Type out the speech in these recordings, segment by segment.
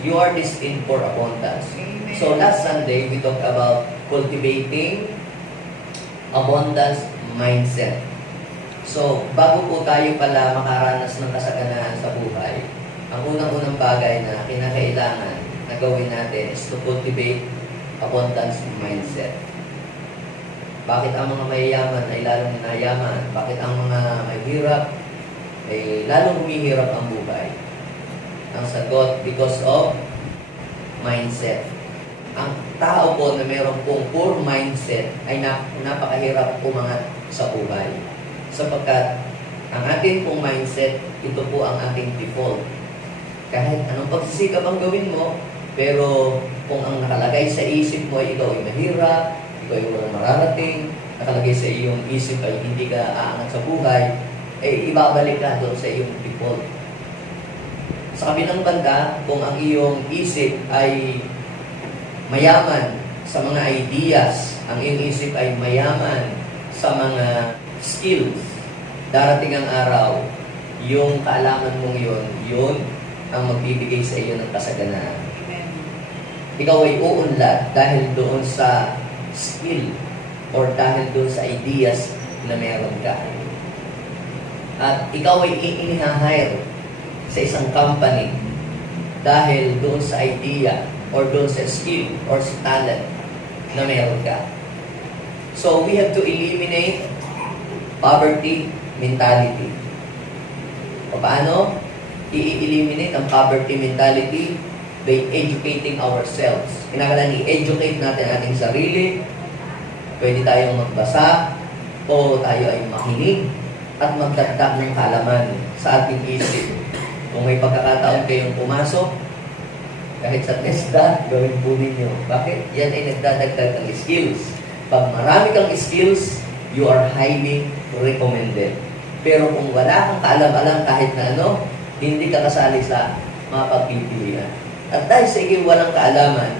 You are destined for abundance. Amen. So last Sunday, we talked about cultivating abundance mindset. So, bago po tayo pala makaranas ng kasaganahan sa buhay, ang unang-unang bagay na kinakailangan na gawin natin is to cultivate abundance mindset. Bakit ang mga mayayaman ay lalong nayaman? Bakit ang mga mahirap ay lalong humihirap ang buhay? Ang sagot, because of mindset. Ang tao po na mayroon pong poor mindset ay napakahirap umangat sa buhay. Sapagkat ang ating pong mindset, ito po ang ating default. Kahit anong pagsisikap ang gawin mo, pero kung ang nakalagay sa isip mo ay ikaw ay mahirap, ikaw ay walang mararating, nakalagay sa iyong isip ay hindi ka aangat sa buhay, ay ibabalik ka doon sa iyong default. Sa kabilang banda, kung ang iyong isip ay mayaman sa mga ideas, ang iyong isip ay mayaman sa mga skills, darating ang araw, yung kaalaman mong yun ang magbibigay sa iyo ng kasaganaan. Ikaw ay uunlad dahil doon sa skill or dahil doon sa ideas na meron ka. At ikaw ay i-hire sa isang company dahil doon sa idea or doon sa skill or sa talent na meron ka. So, we have to eliminate poverty mentality. Paano? I-eliminate ang poverty mentality by educating ourselves. Kinakailangan i-educate natin ating sarili. Pwede tayong magbasa o tayo ay makinig at magdagdag ng kaalaman sa ating isip. Kung may pagkakataon kayong pumasok, kahit sa TESDA, gawin po ninyo. Bakit? Yan ay nagdadagdag ng skills. Pag marami kang skills, you are highly recommended. Pero kung wala kang kaalam-alam kahit na ano, hindi ka kasali sa mga pagpipilian. At dahil sa iyo walang kaalaman,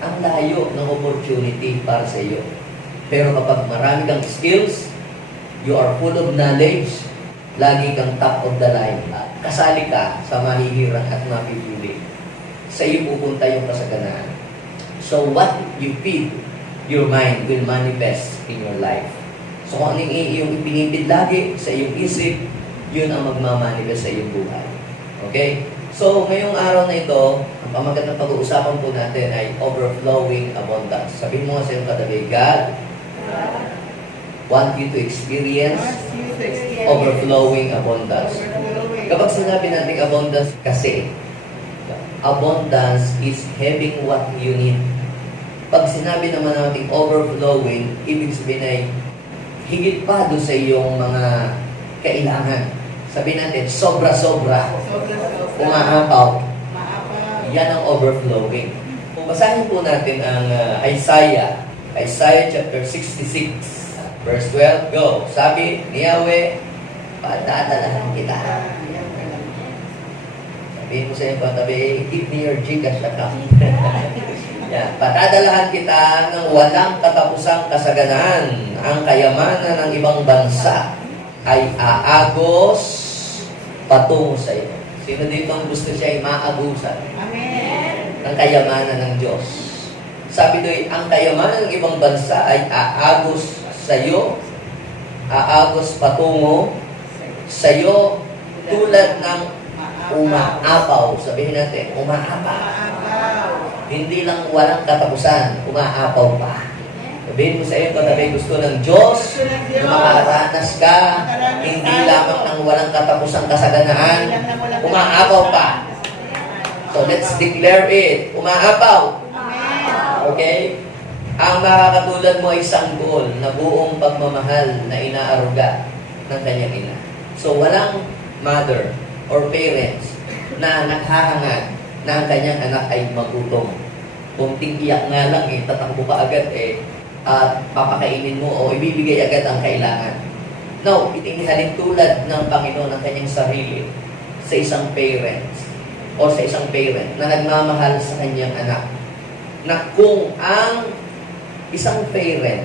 ang layo ng opportunity para sa iyo. Pero kapag marami kang skills, you are full of knowledge, lagi kang top of the line. Kasali ka sa mahihirang at mapipili. Sa iyo pupunta yung kasaganaan. So what you feed your mind will manifest in your life. So kung anong iyong ipinipid lagi sa iyong isip, yun ang magmamanifest sa iyong buhay. Okay? So ngayong araw na ito, ang pamagat na pag-uusapan po natin ay overflowing abundance. Sabihin mo nga sa iyong katabi, God want you to experience overflowing abundance. Kapag sinabi natin abundance kasi, abundance is having what you need. Pag sinabi naman natin overflowing, ibig sabihin ay higit pa doon sa iyong mga kailangan. Sabihin natin, sobra-sobra. Umaapaw. Yan ang overflowing. Kung basahin po natin ang Isaiah chapter 66, verse 12, go. Sabi ni Yahweh, padadalahan kita. Sabihin mo sa iyong katabi, give me your Gcash account. Yan. Patadalahan kita ng walang katapusang kasaganaan. Ang kayamanan ng ibang bansa ay aagos patungo sa iyo. Sino dito ang gusto siya ay maagusan? Amen. Ang kayamanan ng Diyos. Sabi doon, ang kayamanan ng ibang bansa ay aagos sa iyo, aagos patungo sa iyo tulad ng umaapaw. Sabihin natin, umaapaw. Hindi lang walang katapusan, umaapaw pa. Sabihin mo sa iyo, katabi gusto ng Diyos na makaranas ka, hindi lamang ng walang katapusang kasaganaan, umaapaw pa. So let's declare it, umaapaw. Okay? Ang makakatulad mo ay sanggol na buong pagmamahal na inaaruga ng kanyang ina. So walang mother or parents na naghahangad na ang kanyang anak ay magutom. Kung iyak nga lang, tatakbo ka agad at papakainin mo o ibibigay agad ang kailangan. No, itinhalin tulad ng Panginoon ng kanyang sarili sa isang parents o sa isang parent na nagmamahal sa kanyang anak. Na kung ang isang parent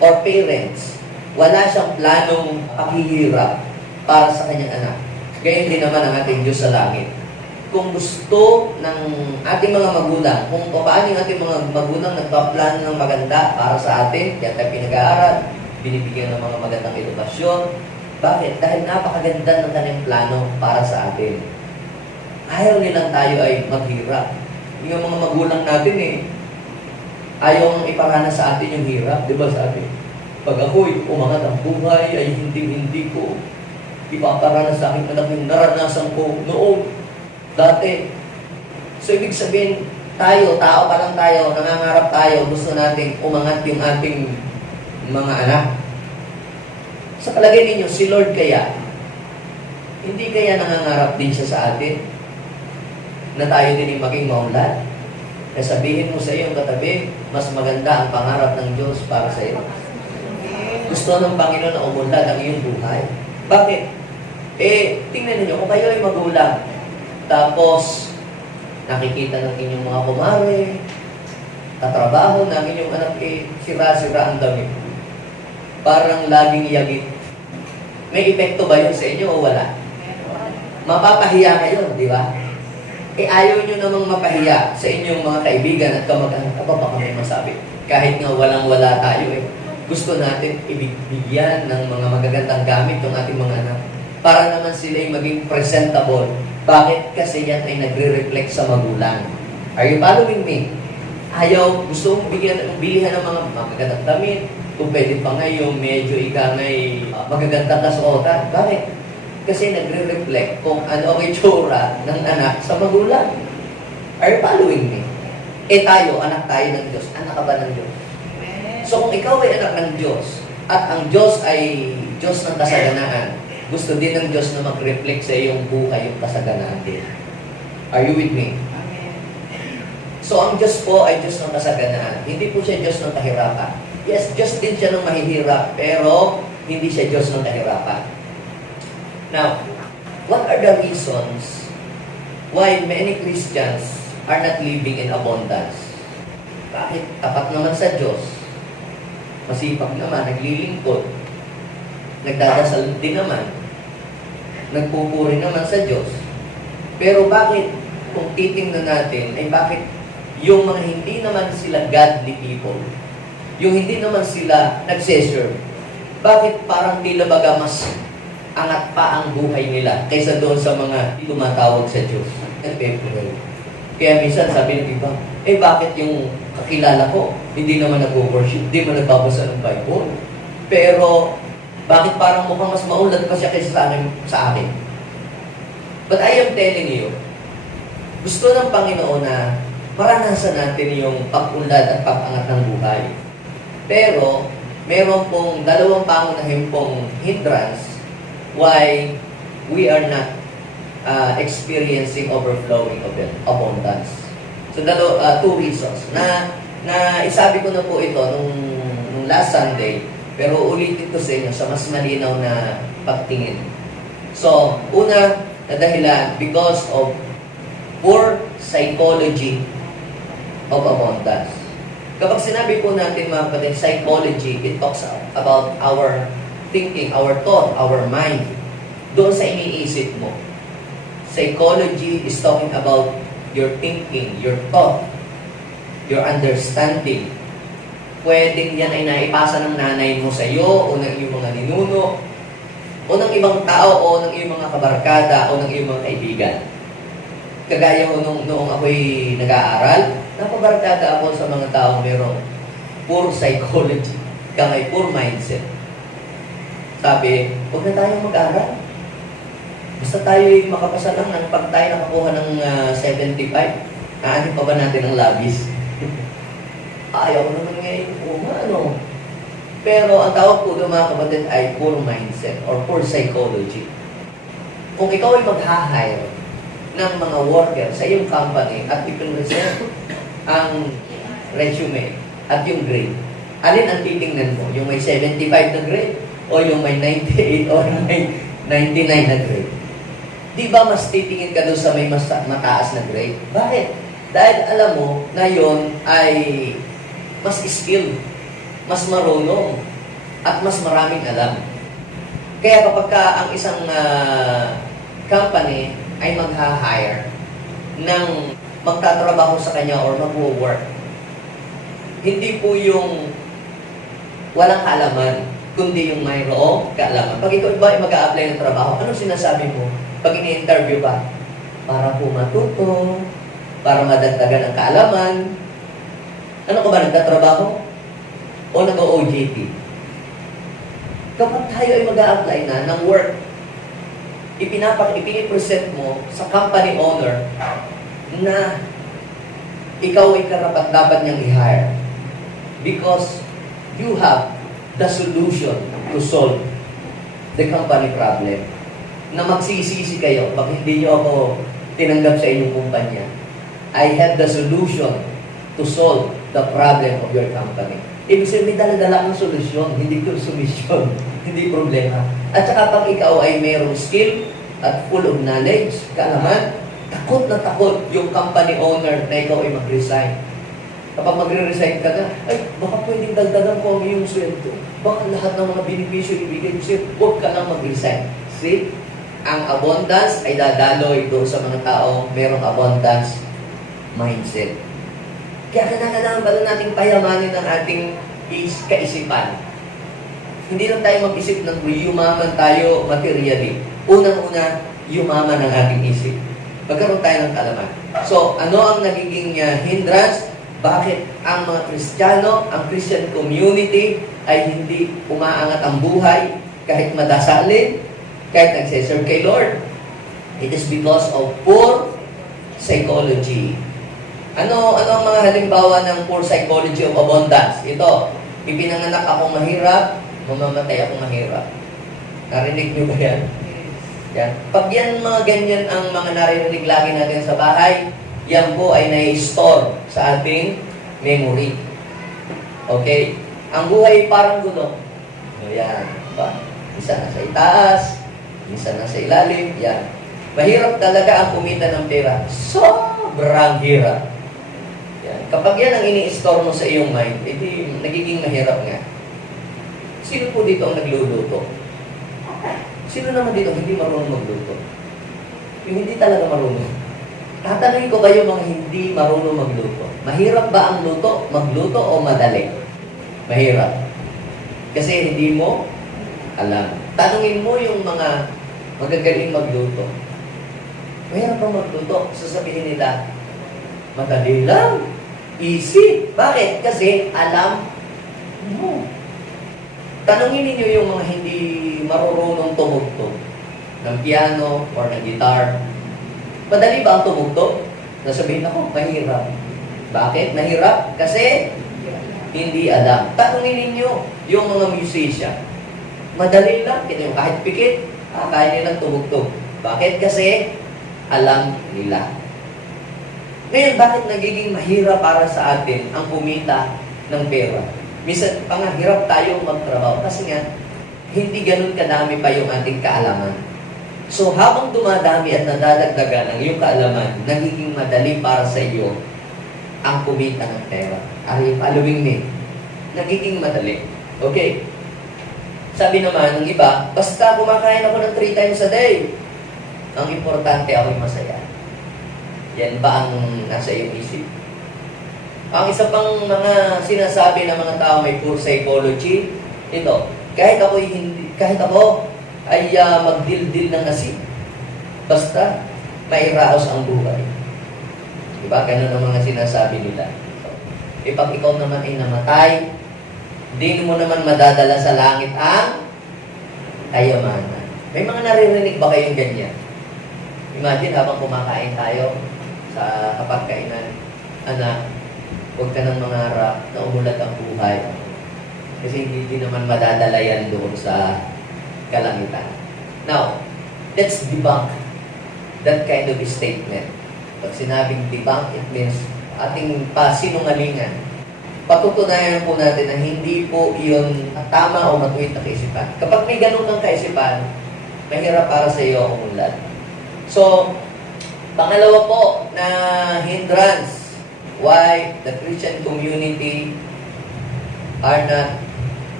or parents, wala siyang planong paghihirap para sa kanyang anak, gayon din naman ang ating Diyos sa langit. kung gusto ng ating mga magulang, kung paano yung ating mga magulang nagpaplano ng maganda para sa atin, kaya tayo pinag-aaral, binibigyan ng mga magandang edukasyon. Bakit? Dahil napakaganda ng kanilang plano para sa atin. Ayaw nilang tayo ay maghirap. Yung mga magulang natin ayaw iparanas sa atin yung hirap. Di ba sabi? Pag ako'y umangat ang buhay, ay hindi ko ipaparanas sa akin anak yung naranasan ko noon, dati. So, ibig sabihin, tao pa lang tayo, nangangarap tayo, gusto nating umangat yung ating mga anak. Sa palagay ninyo, si Lord kaya, hindi kaya nangangarap din siya sa atin na tayo din yung maging maunlad? Kaya sabihin mo sa iyong katabi, mas maganda ang pangarap ng Diyos para sa iyo. Gusto ng Panginoon na umunlad ang iyong buhay. Bakit? Tingnan niyo, kung kayo ay magulang, tapos nakikita ng inyong mga kumare, katrabaho ng inyong anak, sira-sira ang damit. Parang laging yagit. May epekto ba yun sa inyo o wala? Mapapahiya kayo, di ba? Ayaw nyo namang mapahiya sa inyong mga kaibigan at kamag-anak. Baka may masabi. Kahit nga walang-wala tayo gusto natin ibigyan ng mga magagandang gamit ng ating mga anak para naman sila ay maging presentable. Bakit? Kasi yan ay nagre-reflect sa magulang. Are you following me? Ayaw, gusto mong bilihan ng mga magagandang damit. Kung pwede pa ngayon, medyo ikangay magagandang kasuotan. Bakit? Kasi nagre-reflect kung ano ang itsura ng anak sa magulang. Are you following me? Tayo, anak tayo ng Diyos. Anak ka ba ng Diyos? So kung ikaw ay anak ng Diyos, at ang Diyos ay Diyos ng kasaganaan, gusto din ng Diyos na mag-reflect sa iyong buhay yung kasaganaan din. Are you with me? So ang Diyos po ay Diyos ng kasaganaan. Hindi po siya Diyos ng kahirapan. Yes, Diyos din siya ng mahihirap, pero hindi siya Diyos ng kahirapan. Now, what are the reasons why many Christians are not living in abundance? Bakit? Tapat naman sa Diyos. Masipag naman, naglilingkod. Nagdadasal din naman. Nagpupuri naman sa Diyos. Pero bakit, kung titingnan natin, ay bakit yung mga hindi naman sila godly people, yung hindi naman sila nagseserve, bakit parang tila baga mas angat pa ang buhay nila kaysa doon sa mga tumatawag sa Diyos? Kaya minsan sabi ng iba, bakit yung kakilala ko, hindi naman nag-worship, hindi naman nagbabasa ng Bible. Pero, bakit parang mukhang mas maunlad pa siya kaysa sa akin? But I am telling you, gusto ng Panginoon na maranasan natin yung pag-unlad at pag-angat ng buhay. Pero, meron pong dalawang pangunahin pong hindrance why we are not experiencing overflowing of abundance. So, two reasons. Na isabi ko na po ito nung last Sunday, pero ulitin ko sa inyo sa mas malinaw na pagtingin. So, una na dahilan, because of poor psychology of abundance. Kapag sinabi po natin mga kapatid, psychology, it talks about our thinking, our thought, our mind. Doon sa iniisip mo. Psychology is talking about your thinking, your thought, your understanding. Pwedeng yan ay naipasa ng nanay mo sa iyo o ng iyong mga ninuno o ng ibang tao o ng iyong mga kabarkada o ng iyong mga kaibigan. Kagaya ko noong ako'y nag-aaral, napabarkada ako sa mga taong mayroong poor psychology, may poor mindset. Sabi, huwag na tayong mag-aaral. Basta tayo'y makapasa lang ng pag tayo nakakuha ng 75, aanin pa ba natin ang labis? Ayaw ko naman ngayon, Pero ang tawag po ng mga kapatid ay poor mindset or poor psychology. Kung ikaw ay mag-hire ng mga worker sa iyong company at ipin-present ang resume at yung grade, alin ang titingnan mo? Yung may 75 na grade o yung may 98 o yung may 99 na grade? Di ba mas titingin ka doon sa may mas mataas na grade? Bakit? Dahil alam mo na yon ay mas skilled, mas marunong, at mas maraming alam. Kaya kapag ang isang company ay mag-hire ng magtatrabaho sa kanya or mag-work. Hindi po yung walang kaalaman, kundi yung mayroong kaalaman. Pag ikaw ba ay mag-a-apply ng trabaho, ano sinasabi mo? Pag ini-interview ka, para po matuto, para madagdagan ang kaalaman. Ano ka ba, nagtatrabaho? O nag-OJT? Kapag tayo ay mag-a-apply na ng work, ipinipresent mo sa company owner na ikaw ay karapat-dapat niyang i-hire because you have the solution to solve the company problem. Na magsisisi kayo pag hindi niyo ako tinanggap sa inyong kumpanya. I have the solution to solve the problem of your company. Ibig sabihin, may dala-dala kang solusyon, hindi konsumisyon, hindi problema. At saka pag ikaw ay mayroong skill at full of knowledge, kaalaman, takot na takot yung company owner na ikaw ay mag-resign. Kapag magre-resign ka na, ay, baka pwedeng dagdagan ko ang iyong sweldo. Baka lahat ng mga benepisyo ibigay mo sa'yo, huwag ka nang mag-resign. See? Ang abundance ay dadaloy doon sa mga taong mayroong abundance mindset. Kaya kailangan ba nating payamanin ang ating kaisipan? Hindi lang tayo mag-isip ng yumaman tayo materially. Unang-una, yumaman ang ating isip. Magkaroon tayo ng kaalaman. So, ano ang nagiging hindrance? Bakit ang mga Kristiyano, ang Christian community ay hindi umaangat ang buhay kahit madasalin, kahit nagseserve kay Lord? It is because of poor psychology. Ano ang mga halimbawa ng poor psychology of abundance? Ito, ipinanganak akong mahirap, mamamatay akong mahirap. Narinig niyo ba yan? Yan. Pag yan mga ganyan ang mga naririnig lagi natin sa bahay, yan po ay na-store sa ating memory. Okay? Ang buhay parang gulong. Yan. Ba? Isa na sa itaas, isa na sa ilalim. Yan. Mahirap talaga ang kumita ng pera. Sobrang hirap. Yan. Kapag yan ang ini-store mo sa iyong mind, edi nagiging mahirap nga. Sino po dito ang nagluluto? Sino naman dito hindi marunong magluto? Yung hindi talaga marunong. Tatanungin ko kayo mga hindi marunong magluto. Mahirap ba ang luto? Magluto o madali? Mahirap. Kasi hindi mo alam. Tanungin mo yung mga magagaling magluto. Mahirap ba magluto? Sasabihin nila, madali lang. Easy. Bakit? Kasi alam mo. Tanungin ninyo yung mga hindi marunong tumugtog ng piano or ng guitar. Madali ba ang tumugtog? Nasabihin ako, mahirap. Bakit? Mahirap? Kasi hindi alam. Tanungin ninyo yung mga musician. Madali lang. Kahit pikit, kaya nilang tumugtog. Bakit? Kasi alam nila. Ngayon, bakit nagiging mahirap para sa atin ang kumita ng pera? Minsan, hirap tayong magtrabaho kasi nga, hindi ganun kadami pa yung ating kaalaman. So, habang dumadami at nadadagdagan ang iyong kaalaman, nagiging madali para sa iyo ang kumita ng pera. Following me, nagiging madali. Okay. Sabi naman ng iba, basta kumakain ako ng 3 times a day, ang importante ako'y masaya. Yan ba ang nasa iyong isip? Ang isa pang mga sinasabi ng mga tao may poor psychology, ito, kahit ako ay magdildil ng asin, basta may raos ang buhay. Diba? Ganun ang mga sinasabi nila. So, pag ikaw naman ay namatay, hindi mo naman madadala sa langit ang kayamanan. May mga naririnig ba kayong ganyan? Imagine habang kumakain tayo sa kapagkainan, anak, huwag ka nang mangarap na umulat ang buhay. Kasi hindi naman madadala yan doon sa kalangitan. Now, let's debunk that kind of statement. Pag sinabing debunk, it means ating pasinungalingan. Patutunayan po natin na hindi po iyon tama o matuwid na kaisipan. Kapag may ganun kang kaisipan, mahirap para sa iyo ang umulat. So, pangalawa po na hindrance why the Christian community are not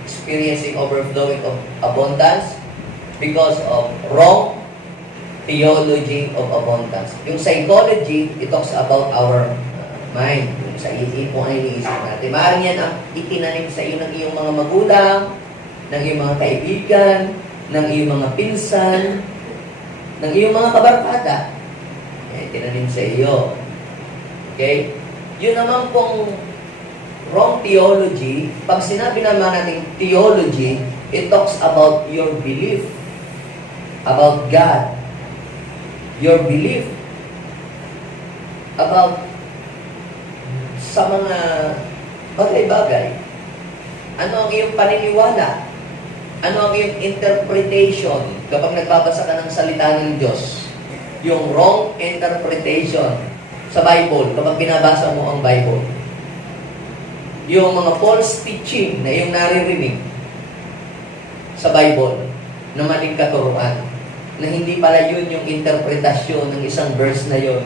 experiencing overflowing of abundance because of wrong theology of abundance. Yung psychology, it talks about our mind. Yung sa kung ano iniisip natin. Maaaring yan ang itinanim sa iyo ng iyong mga magulang, ng iyong mga kaibigan, ng iyong mga pinsan, ng iyong mga kabarkada. Tinanim sa iyo. Okay? Yun naman pong wrong theology, pag sinabi naman natin theology, it talks about your belief about God. Your belief about sa mga bagay-bagay. Ano ang iyong paniniwala? Ano ang iyong interpretation kapag nagbabasa ka ng salita ng Diyos? Yung wrong interpretation sa Bible, kapag binabasa mo ang Bible. Yung mga false teaching na iyong naririnig sa Bible na maling katuruan, na hindi pala yun yung interpretasyon ng isang verse na yun,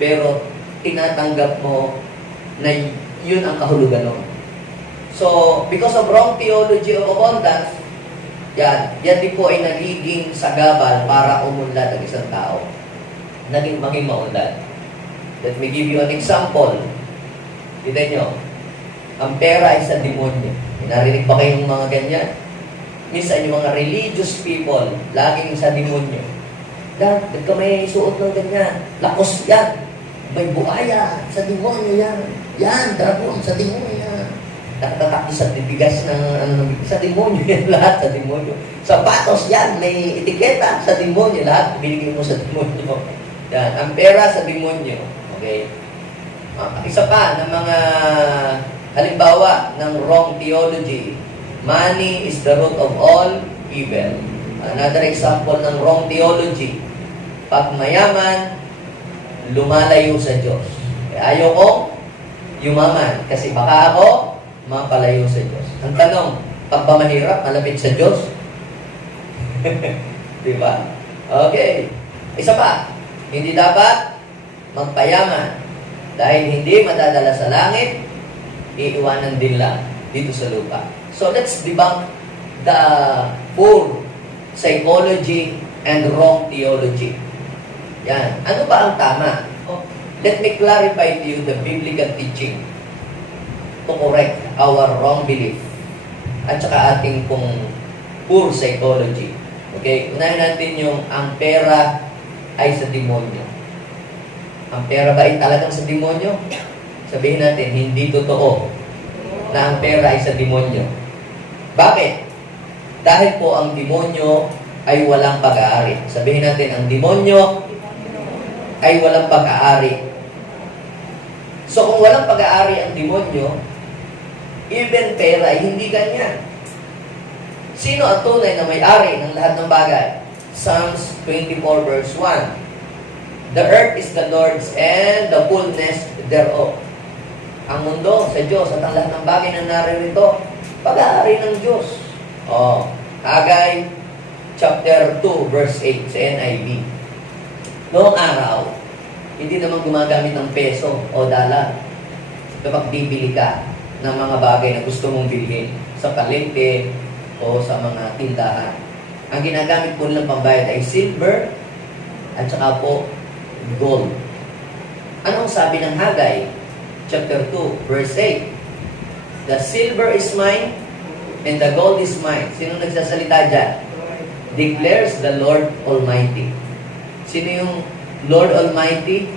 pero tinatanggap mo na yun ang kahulugan nun. So, because of wrong theology of abundance, yan din po ay nagiging sagabal para umunlad ang isang tao. Maging maunlad. Let me give you an example. Kita nyo, ang pera ay sa demonyo. Narinig ba kayong mga ganyan? Minsan yung mga religious people, laging sa demonyo. Dad, ba't ka may suot ng ganyan? Lakos yan. May buhaya. Sa demonyo yan. Yan, dragon. Sa demonyo yan. Nakatatakti sa bigas ng sa demonyo yan. Lahat sa demonyo. Sapatos yan. May etiketa sa demonyo. Lahat binigay mo sa demonyo. Yan. Ang pera sa demonyo. Okay? Isa pa ng mga halimbawa ng wrong theology. Money is the root of all evil. Another example ng wrong theology. Pag mayaman, lumalayo sa Diyos. Ayaw ko yumaman kasi baka ako mapalayo sa Diyos. Ang tanong, pag ba mahirap, malapit sa Diyos? Diba? Okay. Isa pa, hindi dapat magpayaman dahil hindi madadala sa langit, iiwanan din lang dito sa lupa. So let's debunk the poor psychology and wrong theology. Yan. Ano ba ang tama? Let me clarify to you the biblical teaching to correct our wrong belief at saka ating pong poor psychology. Okay? Unahin natin yung ang pera ay sa demonyo. Ang pera ba ay talagang sa demonyo? Sabihin natin, hindi totoo na ang pera ay sa demonyo. Bakit? Dahil po ang demonyo ay walang pag-aari. Sabihin natin, ang demonyo ay walang pag-aari. So kung walang pag-aari ang demonyo, even pera ay hindi ganyan. Sino ang tunay na may-ari ng lahat ng bagay? Psalms 24 verse 1. The earth is the Lord's and the fullness thereof. Ang mundo sa Diyos at ang lahat ng bagay na naririto, pag-aari ng Diyos. Hagay chapter 2 verse 8 sa NIV. Noong araw, hindi naman gumagamit ng peso o dollar kapag bibili ka ng mga bagay na gusto mong bilhin sa palengke o sa mga tindahan. Ang ginagamit po nilang pambayad ay silver at saka po gold. Anong sabi ng Hagay? Chapter 2, verse 8. The silver is mine and the gold is mine. Sino nagsasalita dyan? Declares the Lord Almighty. Sino yung Lord Almighty?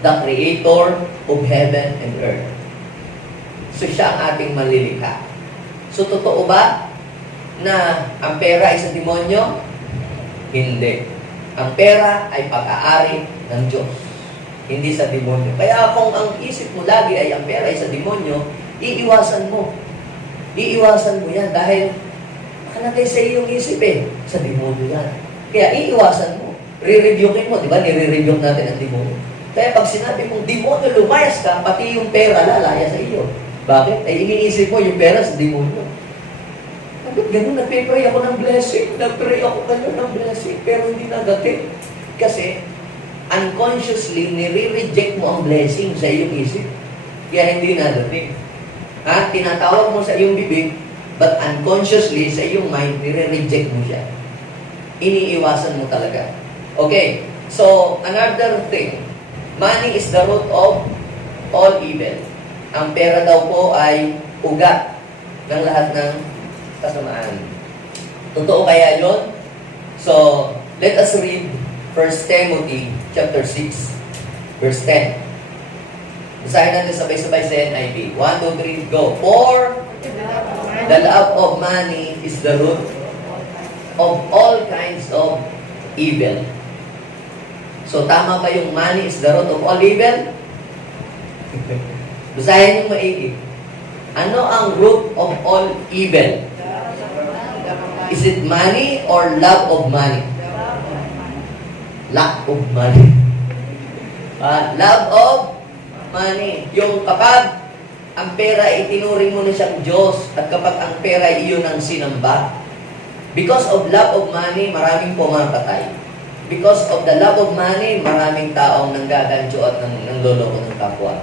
The Creator of heaven and earth. So siya ang ating manlilikha. So totoo ba na ang pera ay sa demonyo? Hindi. Ang pera ay pag-aari ng Diyos, hindi sa demonyo. Kaya kung ang isip mo lagi ay ang pera ay sa demonyo, iiwasan mo. Iiwasan mo yan dahil nakalagay sa iyong isip sa demonyo yan. Kaya iiwasan mo. Re-rebukein mo, di ba? Nire-rebuke natin ang demonyo. Kaya pag sinabi mong demonyo, lumayas ka, pati yung pera lalaya sa iyo. Bakit? Ay iniisip mo yung pera sa demonyo. Bakit ganun? Nagpe-pray ako ng blessing. Nag-pray ako kayo ng blessing, pero hindi nagating. Kasi unconsciously, nire-reject mo ang blessing sa iyong isip. Kaya hindi nadating. Tinatawag mo sa iyong bibig, but unconsciously, sa iyong mind, nire-reject mo siya. Iniiwasan mo talaga. Okay, so another thing, money is the root of all evil. Ang pera daw po ay ugat ng lahat ng kasamaan. Totoo kaya yon? So, let us read 1 Timothy chapter 6, verse 10. Basahin natin sabay-sabay sa NIV. 1, 2, 3, go. For the love of money is the root of all kinds of evil. So, tama ba yung money is the root of all evil? Basahin yung maigi. Ano ang root of all evil? Is it money or love of money? Lack of money. Love of money. Yung kapag ang pera ay itinuring mo na siyang Diyos at kapag ang pera ay iyon ang sinamba, because of love of money, maraming pumapatay. Because of the love of money, maraming taong nanggagancho at nangloloko ng kapwa.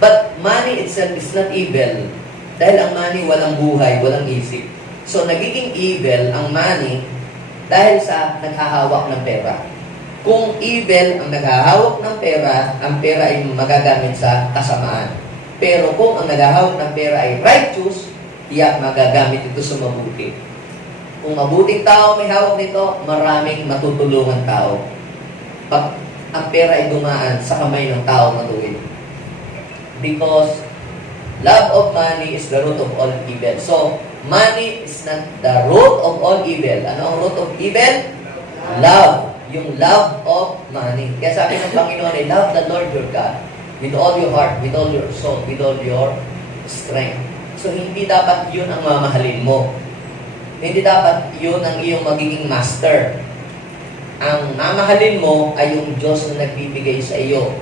But money itself is not evil dahil ang money walang buhay, walang isip. So, nagiging evil ang money dahil sa naghahawak ng pera. Kung evil ang naghahawak ng pera, ang pera ay magagamit sa kasamaan. Pero kung ang naghahawak ng pera ay righteous, tiyak magagamit ito sa mabuti. Kung mabuting tao may hawak nito, maraming matutulungan tao. Pag ang pera ay dumaan sa kamay ng tao matuwid. Because love of money is the root of all evil. So, money is not the root of all evil. Ano ang root of evil? Love. Yung love of money. Kaya sabi ng Panginoon ay, love the Lord your God with all your heart, with all your soul, with all your strength. So, hindi dapat yun ang mamahalin mo. Hindi dapat yun ang iyong magiging master. Ang mamahalin mo ay yung Diyos na nagbibigay sa iyo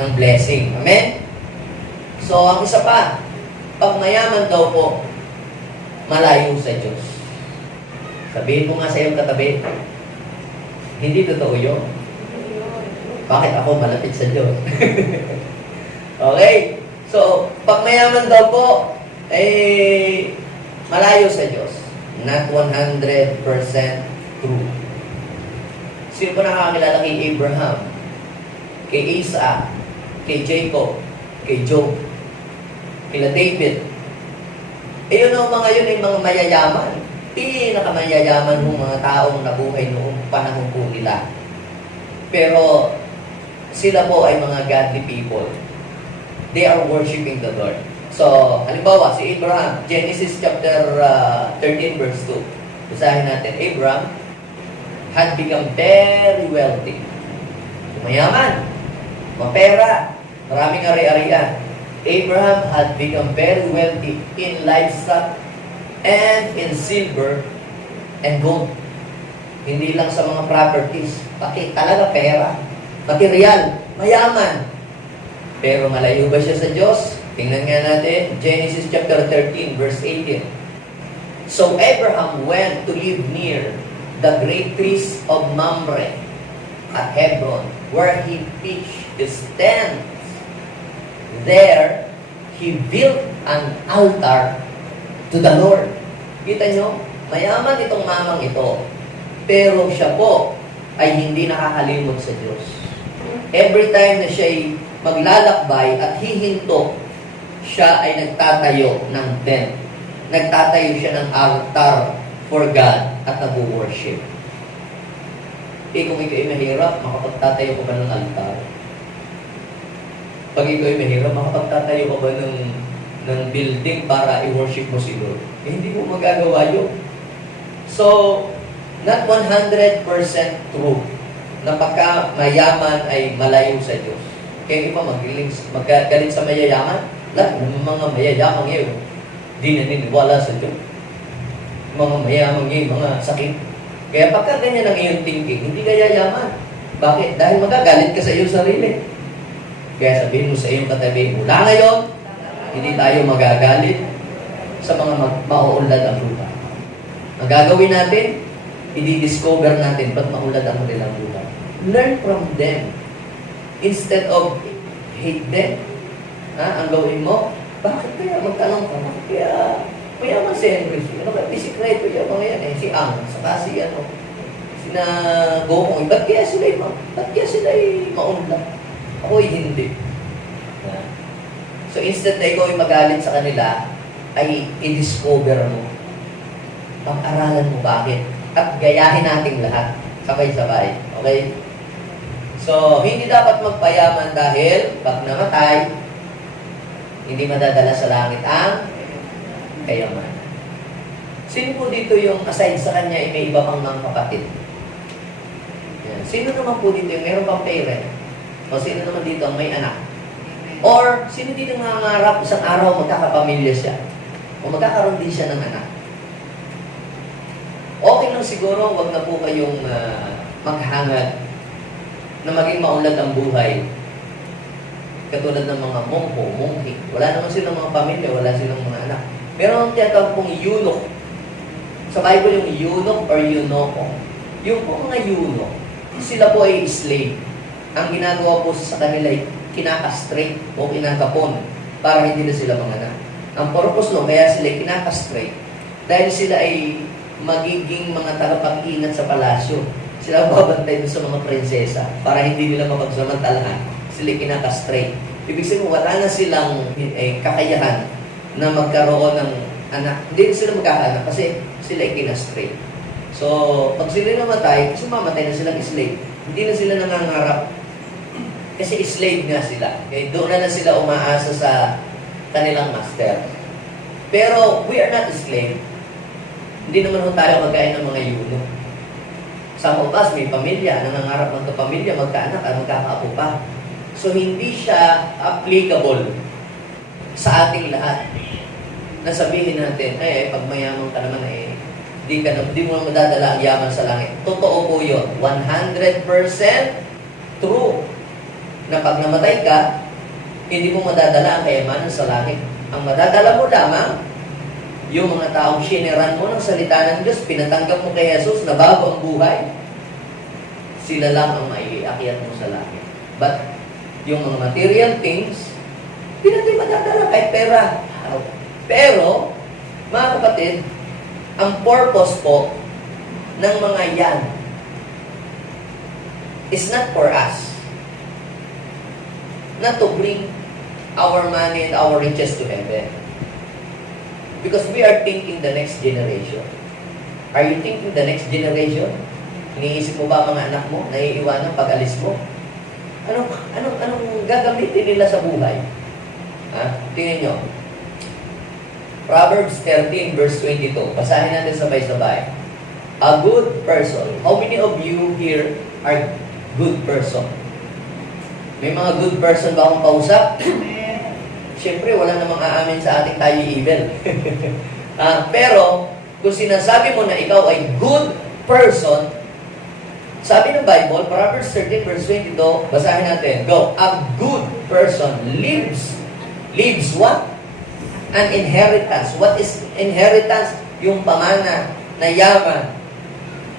ng blessing. Amen? So, ang isa pa, pag mayaman daw po, malayo sa Diyos. Sabihin mo nga sa iyong katabi, hindi totoo yun. Bakit ako malapit sa Diyos? Okay. So, pag mayaman daw po, malayo sa Diyos. Not 100% true. Sino po nakakakilala kay Abraham, kay Isaac, kay Jacob, kay Job, kila David? Yun ang mga yun ay mga mayayaman. Pinakamayayaman ng mga taong nabuhay noong panahon po nila. Pero sila po ay mga godly people. They are worshiping the Lord. So, halimbawa, si Abraham, Genesis chapter 13 verse 2. Basahin natin, Abraham had become very wealthy. Mayaman, mapera, maraming ari-arian. Abraham had become very wealthy in livestock and in silver and gold. Hindi lang sa mga properties, pati talaga pera, material, mayaman. Pero malayo ba siya sa Diyos? Tingnan nga natin, Genesis chapter 13, verse 18. So Abraham went to live near the great trees of Mamre at Hebron, where he pitched his tent. There, he built an altar to the Lord. Kita nyo, mayaman itong mamang ito, pero siya po ay hindi nakakalimot sa Diyos. Every time na siya'y maglalakbay at hihinto, siya ay nagtatayo ng tent. Nagtatayo siya ng altar for God at nag-worship. Kung ikaw ay mahirap, makapagtatayo ka ba ng altar? Pag ikaw ay mahirap, makapagtatayo ka ba ng building para i-worship mo si Lord? Hindi mo magagawa yun. So, not 100% true na pagka mayaman ay malayo sa Diyos. Kaya iba magaling sa mayayaman, lahat ng mga mayayamang yun, di naniniwala sa Diyos. Mga mayamang yun, mga sakit. Kaya pagka ganyan ang iyong thinking, hindi ka yayaman. Bakit? Dahil magagalit ka sa iyong sarili. Kaya sabihin mo sa iyong katabi, mula ngayon, hindi tayo magagalit sa mga mauunlad ang lupa. Ang gagawin natin, i-discover natin ba't maulad ang kanilang lupa. Learn from them. Instead of hate them, ang gawin mo, bakit kaya magtanong ka? Bakit kaya mayaman si Henry? Ano ka? Di sikreto yung mga yan eh. Si Ang, saka si sina Gokong, ba't kaya sila maunlak? Ako'y hindi. So instead na ikaw ay magalit sa kanila, ay i-discover mo. Pag-aralan mo bakit. At gayahin natin lahat. Sabay-sabay. Okay? So, hindi dapat magpayaman dahil pag namatay, hindi madadala sa langit ang kayaman. Sino po dito yung aside sa kanya ay may iba pang mga kapatid? Yan. Sino naman po dito yung meron pang parent? O sino naman dito ang may anak? Or, sino dito nangangarap isang araw magkakapamilya siya? O magkakaroon din siya ng anak? Okay lang siguro, wag na po kayong maghangad na maging maunlad ang buhay. Katulad ng mga mongko, mongki. Wala naman silang mga pamilya, wala silang mga anak. Pero ang tiyatawag pong eunuch. Sa Bible yung eunuch or eunucho. Yung po mga eunuch, sila po ay slave. Ang ginagawa po sa kanila ay kinakastrate o kinakapon para hindi na sila manganak. Ang purpose no, kaya sila ay kinakastrate dahil sila ay magiging mga tagapag-ingat sa palasyo. Sila babantay sa mga prinsesa para hindi nila mapagsamantalahan. Sila kinakastrate. Ibig sabihin, wala na silang kakayahan na magkaroon ng anak. Hindi na sila magkakaanak kasi sila ay kinastrate. So, pag sila namatay, kasi mamatay na silang slave. Hindi na sila nangangarap. Kasi slave nga sila. Okay? Doon na sila umaasa sa kanilang master. Pero, we are not a slave. Hindi naman tayo magkain ng mga eunuch. Some of us, may pamilya, nangangarap magkapamilya, magkaanak, at magkakaapo pa. So, hindi siya applicable sa ating lahat. Na sabihin natin, pag mayaman ka naman, di mo madadala ang yaman sa langit. Totoo po yun. 100% true. Na pag namatay ka, hindi mo madadala ang kayamanan sa langit. Ang madadala mo lamang, yung mga taong sineran mo ng salita ng Diyos, pinatanggap mo kay Jesus, na bago ang buhay, sila lang ang maiakyat mo sa langit. But, yung mga material things, hindi natin madadala kahit pera. Pero, mga kapatid, ang purpose po ng mga yan is not for us. Not to bring our money and our riches to heaven. Because we are thinking the next generation. Are you thinking the next generation? Iniisip mo ba mga anak mo? Naiiwanan pag-alis mo? Anong gagamitin nila sa buhay? Tingnan nyo. Proverbs 13 verse 22. Basahin natin sabay-sabay. A good person. How many of you here are good person? May mga good person ba akong kausap? Siyempre, wala namang aamin sa ating tayo evil. Pero, kung sinasabi mo na ikaw ay good person, sabi ng Bible, Proverbs 13 verse 22, basahin natin. Go. A good person lives what? An inheritance. What is inheritance? Yung pamana na yaman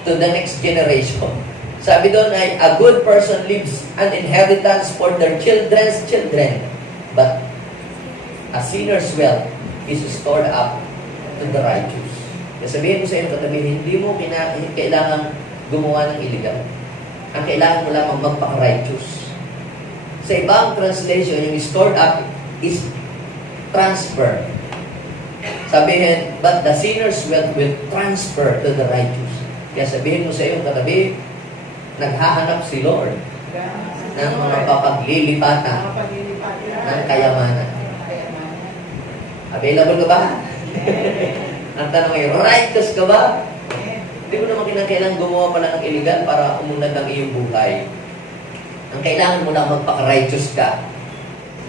to the next generation. Sabi doon ay, a good person leaves an inheritance for their children's children. But a sinner's wealth is stored up to the righteous. Sabihin mo sa iyo, katabi, hindi mo kailangan gumawa ng illegal. Ang kailangan mo lamang magpaka-righteous. Sa ibang translation, yung stored up is transfer. Sabihin, but the sinner's wealth will transfer to the righteous. Kaya sabihin mo sa iyo, katabi, naghahanap si Lord ng mga papaglilipatan ng kayamanan. Available ka ba? Ang tanong ay, righteous ka ba? Hindi mo naman kinakailangan gumawa pala ng illegal para umunlad ang iyong buhay. Ang kailangan mo lang magpaka-righteous ka.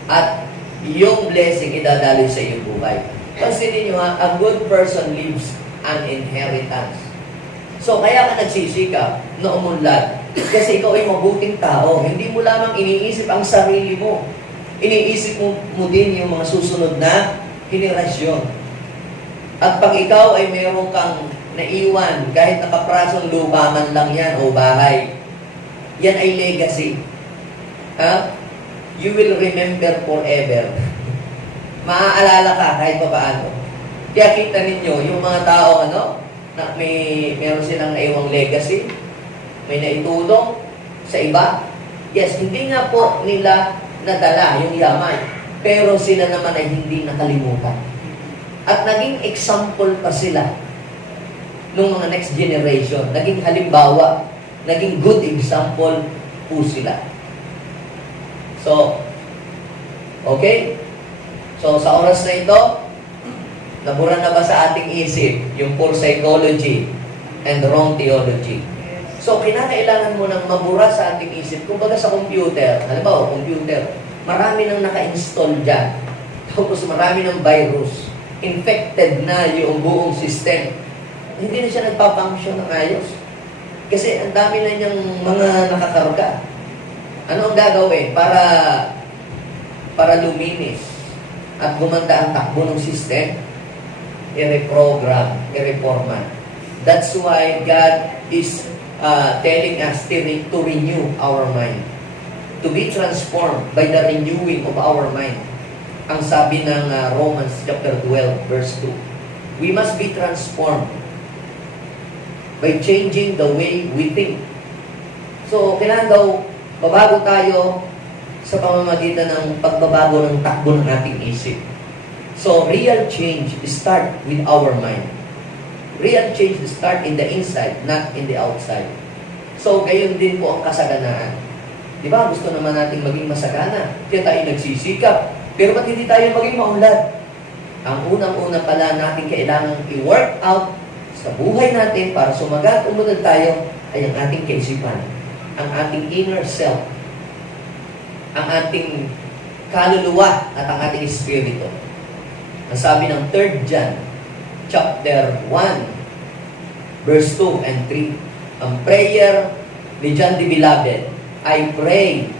At yung blessing idadaloy sa iyong buhay. Pansinin nyo ha, a good person leaves an inheritance. So, kaya ka nagsisikap na umunlad. Kasi ikaw ay mabuting tao. Hindi mo lamang iniisip ang sarili mo. Iniisip mo din yung mga susunod na henerasyon. At pag ikaw ay mayroon kang naiwan, kahit nakaprasong lupa man lang yan o bahay, yan ay legacy. You will remember forever. Maaalala ka kahit pa paano. Kaya kita ninyo, yung mga tao, na meron silang naiwang legacy, May naitulong sa iba? Yes, hindi nga po nila nadala yung yaman. Pero sila naman ay hindi nakalimutan. At naging example pa sila nung mga next generation. Naging halimbawa, naging good example po sila. So, okay? So, sa oras na ito, nabura na ba sa ating isip yung poor psychology and wrong theology? So, kinakailangan mo nang mabura sa ating isip. Kumbaga sa computer, halimbawa, computer, marami nang naka-install dyan. Tapos marami ng virus. Infected na yung buong system. Hindi na siya nagpa-function ng ayos. Kasi ang dami na niyang mga nakakarga. Ano ang gagawin para luminis at gumanda ang takbo ng system? I-reprogram, i-reformat. That's why God is telling us to renew our mind. To be transformed by the renewing of our mind. Ang sabi ng Romans chapter 12, verse 2. We must be transformed by changing the way we think. So, kailangan daw babago tayo sa pamamagitan ng pagbabago ng takbo ng ating isip. So, real change start with our mind. Real change start in the inside, not in the outside. So, gayon din po ang kasaganaan. Di ba? Gusto naman natin maging masagana. Kaya tayo nagsisikap. Pero ba't hindi tayo maging maunlad? Ang unang-una pala natin kailangan i-work out sa buhay natin para sumagat umunod tayo ay ang ating kaisipan, ang ating inner self, ang ating kaluluwa at ang ating espiritu. Ang sabi ng 3 John chapter 1 verse 2 and 3, ang prayer ni John the Beloved, I pray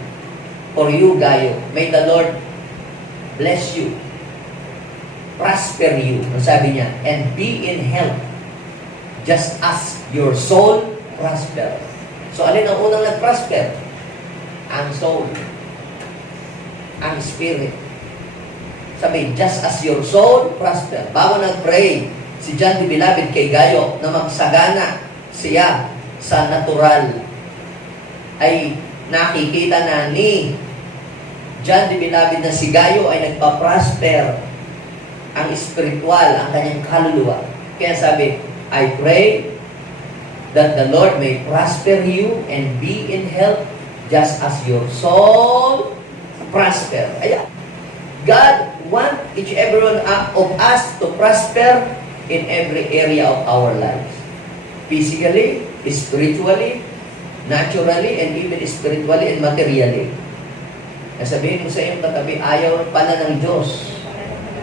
for you, Gayo. May the Lord bless you, prosper you, ang sabi niya, and be in health, just as your soul prosper. So, alin ang unang nag-prosper? Ang soul. Ang spirit. Sabi, just as your soul prosper. Bago nag-pray, si John the Beloved kay Gayo na magsagana siya sa natural, ay nakikita na ni John the Beloved na si Gayo ay nagpa-prosper ang spiritual, ang kanyang kaluluwa. Kaya sabi, I pray that the Lord may prosper you and be in health just as your soul prosper. Ayan. God wants each every one of us to prosper in every area of our lives. Physically, spiritually, naturally, and even spiritually and materially. Sabihin mo sa iyong katabi, ayaw pala ng Diyos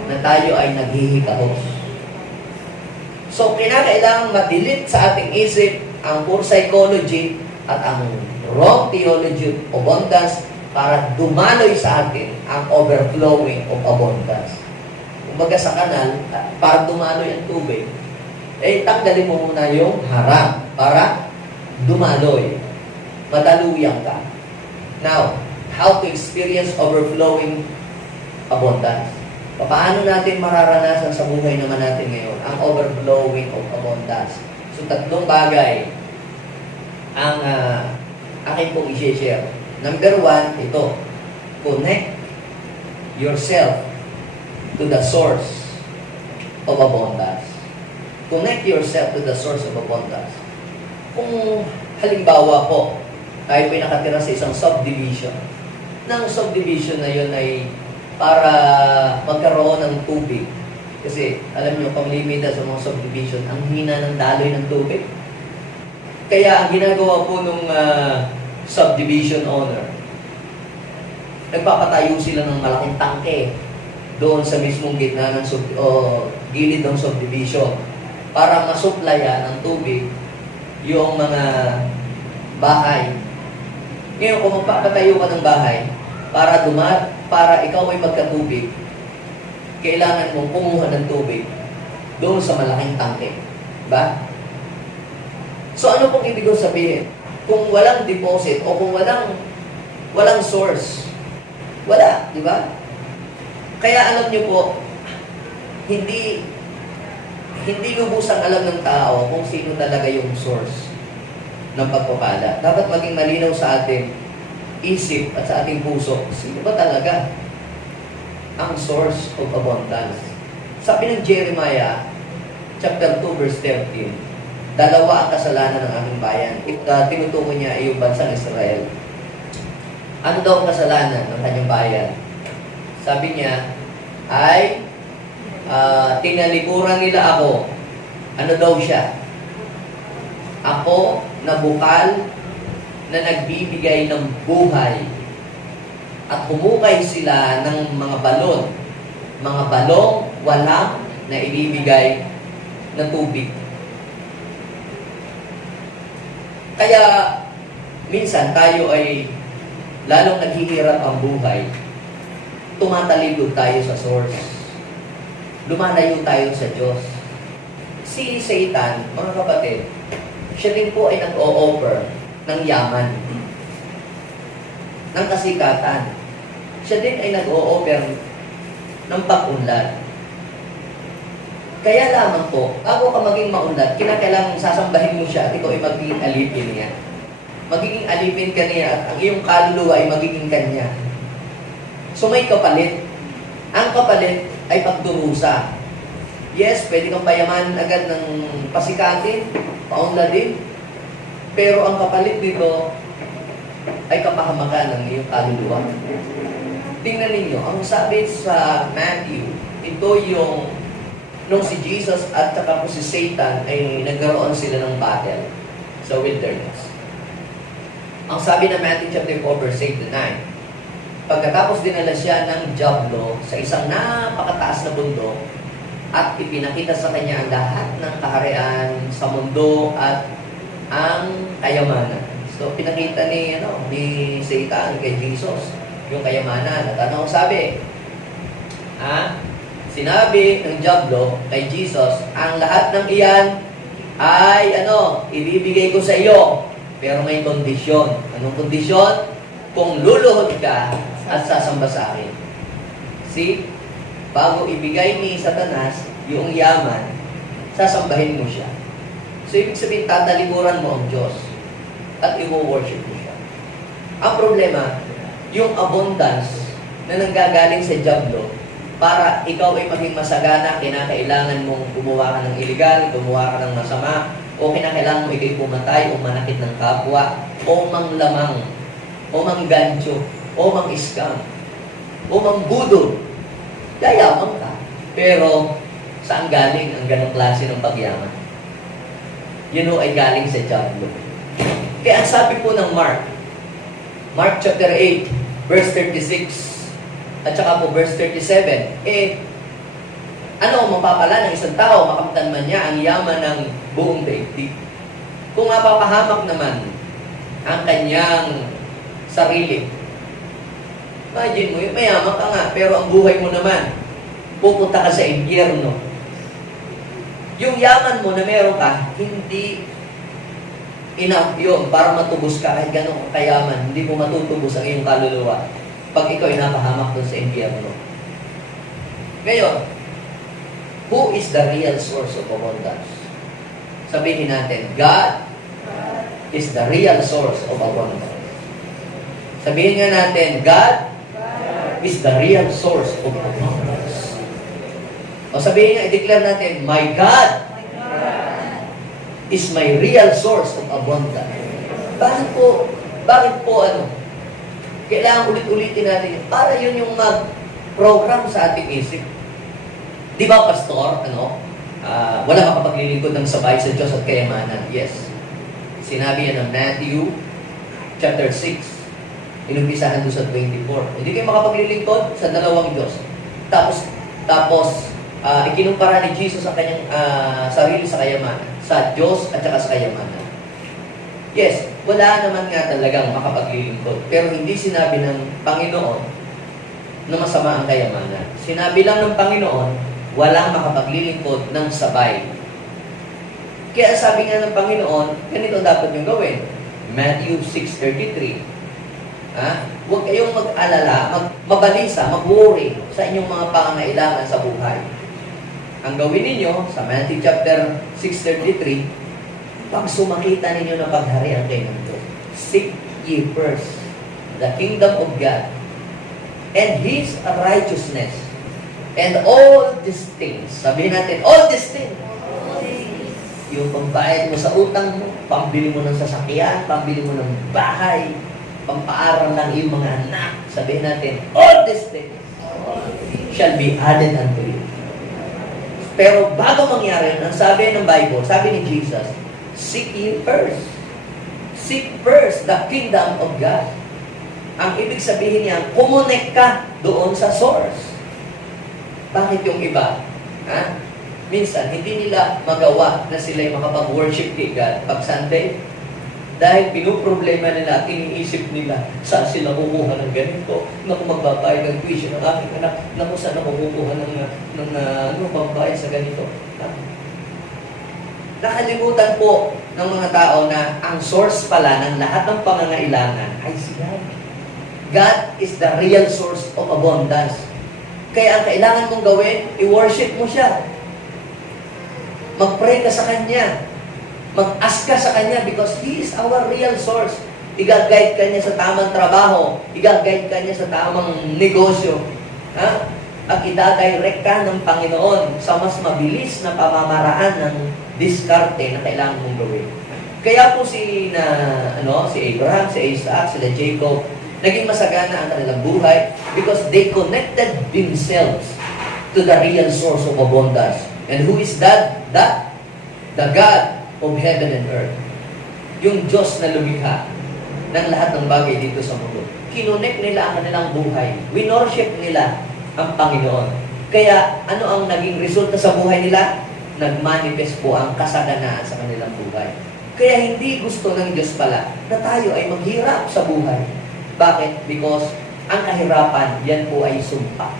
na tayo ay naghihikahos. So, kinakailangan ma-delete sa ating isip ang poor psychology at ang wrong theology of abundance para dumaloy sa atin ang overflowing of abundance. Kumbaga sa kanal, para dumaloy ang tubig, tanggalin mo muna yung harang para dumaloy. Madaluyan ka. Now, how to experience overflowing abundance. Paano natin mararanasan sa buhay naman natin ngayon ang overflowing of abundance? So, 3 bagay ang akin pong i-share. Number 1, ito. Connect yourself to the source of abundance. Connect yourself to the source of abundance. Kung halimbawa po, tayo po nakatira sa isang subdivision. Nang subdivision na yun ay para magkaroon ng tubig. Kasi, alam nyo, pang-limita sa mga subdivision, ang hina ng daloy ng tubig. Kaya, ang ginagawa po nung subdivision owner, nagpapatayo sila ng malaking tangke doon sa mismong gitna ng gilid ng subdivision para masuplayan ng tubig yung mga bahay. Ngayon, kung magpapatayo ka ng bahay, para ikaw ay magkatubig, kailangan mong kumuha ng tubig doon sa malaking tangke. Ba? So, ano pong ibig sabihin? Kung walang deposit o kung walang source, wala, di ba? Kaya alam niyo po, hindi lubusang alam ng tao kung sino talaga yung source. ng pagpapala. Dapat maging malinaw sa ating isip at sa ating puso. Sino ba talaga ang source of abundance? Sabi ng Jeremiah, chapter 2, verse 13, dalawa ang kasalanan ng aking bayan. Tinutukoy niya ay yung bansang Israel. Ano daw ang kasalanan ng kanyang bayan? Sabi niya, ay tinalikuran nila ako. Ano daw siya? Ako na bukal na nagbibigay ng buhay. At humukay sila ng mga balon. Mga balong walang na ibibigay na tubig. Kaya, minsan tayo ay lalong naghihirap ang buhay. Tumatalikod tayo sa source. Lumalayo tayo sa Diyos. Si Satan, mga kapatid, siya din po ay nag-o-offer ng yaman, ng kasikatan. Siya din ay nag-o-offer ng pag-unlad. Kaya lamang po, bago ka maging maunlad, kinakailangan sasambahin mo siya at ikaw ay magiging alipin niya. Magiging alipin ka niya at ang iyong kaluluwa ay magiging kanya. So may kapalit. Ang kapalit ay pagdurusa. Yes, pwede kang payamanan agad ng pasikatin, paunladin, pero ang kapalit dito ay kapahamakan ng iyong kaluluwa. Tingnan ninyo, ang sabi sa Matthew, ito yung nung si Jesus at saka po si Satan ay nagkaroon sila ng battle sa wilderness. Ang sabi na Matthew chapter 4 verse 8 to 9, pagkatapos dinala siya ng dyablo sa isang napakataas na bundok at ipinakita sa kanya ang lahat ng kaharian sa mundo at ang kayamanan. So pinakita ni Satan kay Jesus yung kayamanan. At ano sabi? Sinabi ng dyablo kay Jesus, ang lahat ng iyan ay ibibigay ko sa iyo. Pero may kondisyon. Anong kondisyon? Kung luluhod ka at sasamba sa akin. See? Bago ibigay ni Satanas yung yaman, sasambahin mo siya. So, ibig sabihin, tatalikuran mo ang Diyos at i-worship mo siya. Ang problema, yung abundance na nanggagaling sa dyablo, para ikaw ay maging masagana, kinakailangan mong gumawa ka ng illegal, gumawa ka ng masama, o kinakailangan mo ikay pumatay, o manakit ng kapwa, o manglamang, o manggancho, o mang-scam, o mangbudol. Yayaman ka. Pero, saan galing ang ganong klase ng pagyaman? Yun ay galing sa dyablo. Kaya ang sabi po ng Mark chapter 8, verse 36, at saka po verse 37, mapapala ng isang tao, makamtan man niya ang yaman ng buong daigdig. Kung mapapahamak naman ang kanyang sarili, imagine mo, mayaman ka nga, pero ang buhay mo naman, pupunta ka sa impyerno. Yung yaman mo na meron ka, hindi enough yun para matubos ka kahit gano'ng kayaman, hindi mo matutubos ang iyong kaluluwa pag ikaw ay napahamak doon sa impyerno. Ngayon, who is the real source of abundance? Sabihin natin, God is the real source of abundance. Sabihin nga natin, God is the real source of abundance. O sabihin nga, i-declare natin, my God is my real source of abundance. Bakit po kailangan ulit-ulitin natin yun. Para yun yung mag-program sa ating isip. Di ba, Pastor, wala makapaglilingkod ng sabay sa Diyos at kayamanan. Yes. Sinabi yan ng Matthew chapter 6. Inumpisahan doon sa 24. Hindi kayo makapaglilingkod sa dalawang Diyos. Tapos, ikinumpara ni Jesus ang kanyang sarili sa kayamanan. Sa Diyos at saka sa kayamanan. Yes, wala naman nga talagang makapaglilingkod. Pero hindi sinabi ng Panginoon na masama ang kayamanan. Sinabi lang ng Panginoon, walang makapaglilingkod ng sabay. Kaya sabi nga ng Panginoon, ganito dapat yung gawin. Matthew 6:33. Huwag kayong mag-alala, mabalisa, mag-worry sa inyong mga pangangailangan sa buhay. Ang gawin ninyo sa Matthew chapter 6:33, pag sumakita ninyo na pagharian kayo ng Diyos, seek ye first the kingdom of God and His righteousness, and all these things, sabihin natin, all these things, yung pambayad mo sa utang mo, pambili mo ng sasakyan, pambili mo ng bahay, pampaaral ng iyong mga anak, sabihin natin, all these things shall be added unto you. Pero bago mangyari yun, ang sabi ng Bible, sabi ni Jesus, seek ye first. Seek first the kingdom of God. Ang ibig sabihin niya, kumonek ka doon sa source. Bakit yung iba? Minsan, hindi nila magawa na sila'y makapag-worship kay God pag Sunday. Dahil pinuproblema nila, iniisip nila, saan sila kukuha ng ganito? Naku, magbabayad ng tuition ng aking anak. Naku, saan ako kukuha ng pambayad sa ganito? Nakalimutan po ng mga tao na ang source pala ng lahat ng pangangailangan ay si God. God is the real source of abundance. Kaya ang kailangan mong gawin, i-worship mo siya. Mag-pray ka sa Kanya. Mag-ask ka sa Kanya because He is our real source. I-guide ka niya sa tamang trabaho. I-guide ka niya sa tamang negosyo. At i-direct ka ng Panginoon sa mas mabilis na pamamaraan ng diskarte na kailangan mong gawin. Kaya po si Abraham, si Isaac, sila Jacob, naging masagana ang kanilang buhay because they connected themselves to the real source of abundance. And who is that? The God of heaven and earth. Yung Diyos na lumikha ng lahat ng bagay dito sa mundo. Kinonek nila ang kanilang buhay. Winorship nila ang Panginoon. Kaya ano ang naging resulta sa buhay nila? Nagmanifest po ang kasaganaan sa kanilang buhay. Kaya hindi gusto ng Diyos pala na tayo ay maghirap sa buhay. Bakit? Because ang kahirapan, yan po ay sumpa.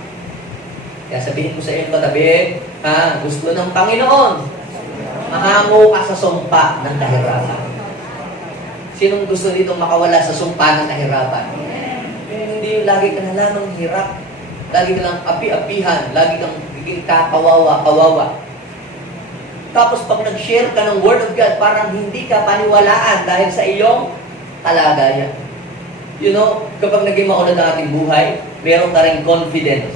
Kaya sabihin ko sa iyo, katabi, gusto ng Panginoon, mahango ka sa sumpa ng kahirapan. Sinong gusto dito makawala sa sumpa ng kahirapan? Hindi yung lagi ka na lamang hirap. Lagi ka lang api-apihan. Lagi kang biging kawawa. Tapos pag nag-share ka ng Word of God, parang hindi ka paniwalaan dahil sa iyong kalagayan. You know, kapag naging maunad ang ating buhay, meron ka rin confidence,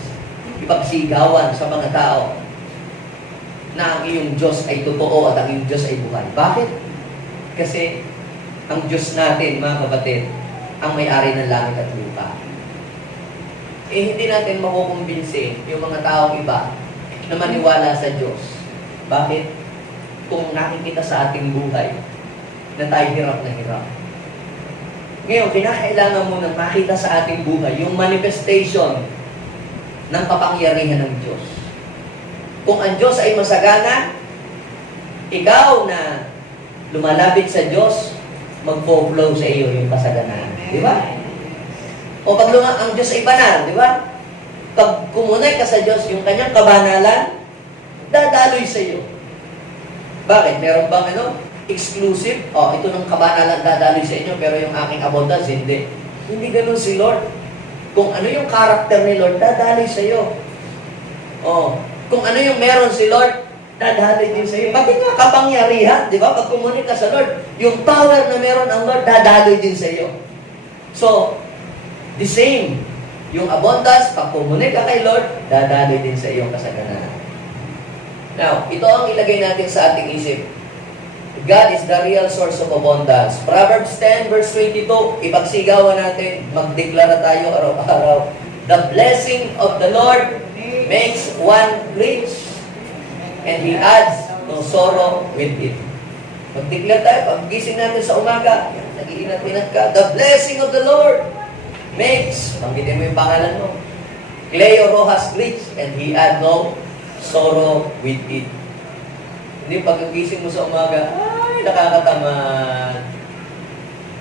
ipagsigawan sa mga tao na ang iyong Diyos ay totoo at ang iyong Diyos ay buhay. Bakit? Kasi ang Diyos natin, mga kapatid, ang may-ari ng langit at lupa. Hindi natin makukumbinsi yung mga taong iba na maniwala sa Diyos. Bakit? Kung nakikita sa ating buhay na tayo hirap na hirap. Ngayon, kinakailangan mo na makita sa ating buhay yung manifestation ng kapangyarihan ng Diyos. Kung ang Diyos ay masagana, ikaw na lumalapit sa Diyos, mag-flow sa iyo yung kasaganaan. Di ba? O pag ang Diyos ay banal, di ba? Pag kumunay ka sa Diyos, yung kanyang kabanalan, dadaloy sa iyo. Bakit? Meron bang exclusive? Ito ng kabanalan dadaloy sa inyo, pero yung aking abundance, hindi. Hindi ganun si Lord. Kung ano yung character ni Lord, dadaloy sa iyo. Kung ano yung meron si Lord, dadaloy din sa iyo. Pati nga kapangyarihan, di ba? Pag kumunay ka sa Lord, yung power na meron ang Lord, dadaloy din sa iyo. So, the same. Yung abundance, pag kumunay ka kay Lord, dadaloy din sa iyong kasaganaan. Now, ito ang ilagay natin sa ating isip. God is the real source of abundance. Proverbs 10 verse 22, ipagsigawan natin, magdeklara tayo araw-araw. The blessing of the Lord makes one rich, and He adds no sorrow with it. Magdeklara tayo, pag-gising natin sa umaga, nag-iinat-inat ka, the blessing of the Lord makes, banggitin mo yung pangalan mo, Cleo Rojas rich, and He adds no sorrow with it. Hindi pagkagising mo sa umaga, ay, nakakatamad.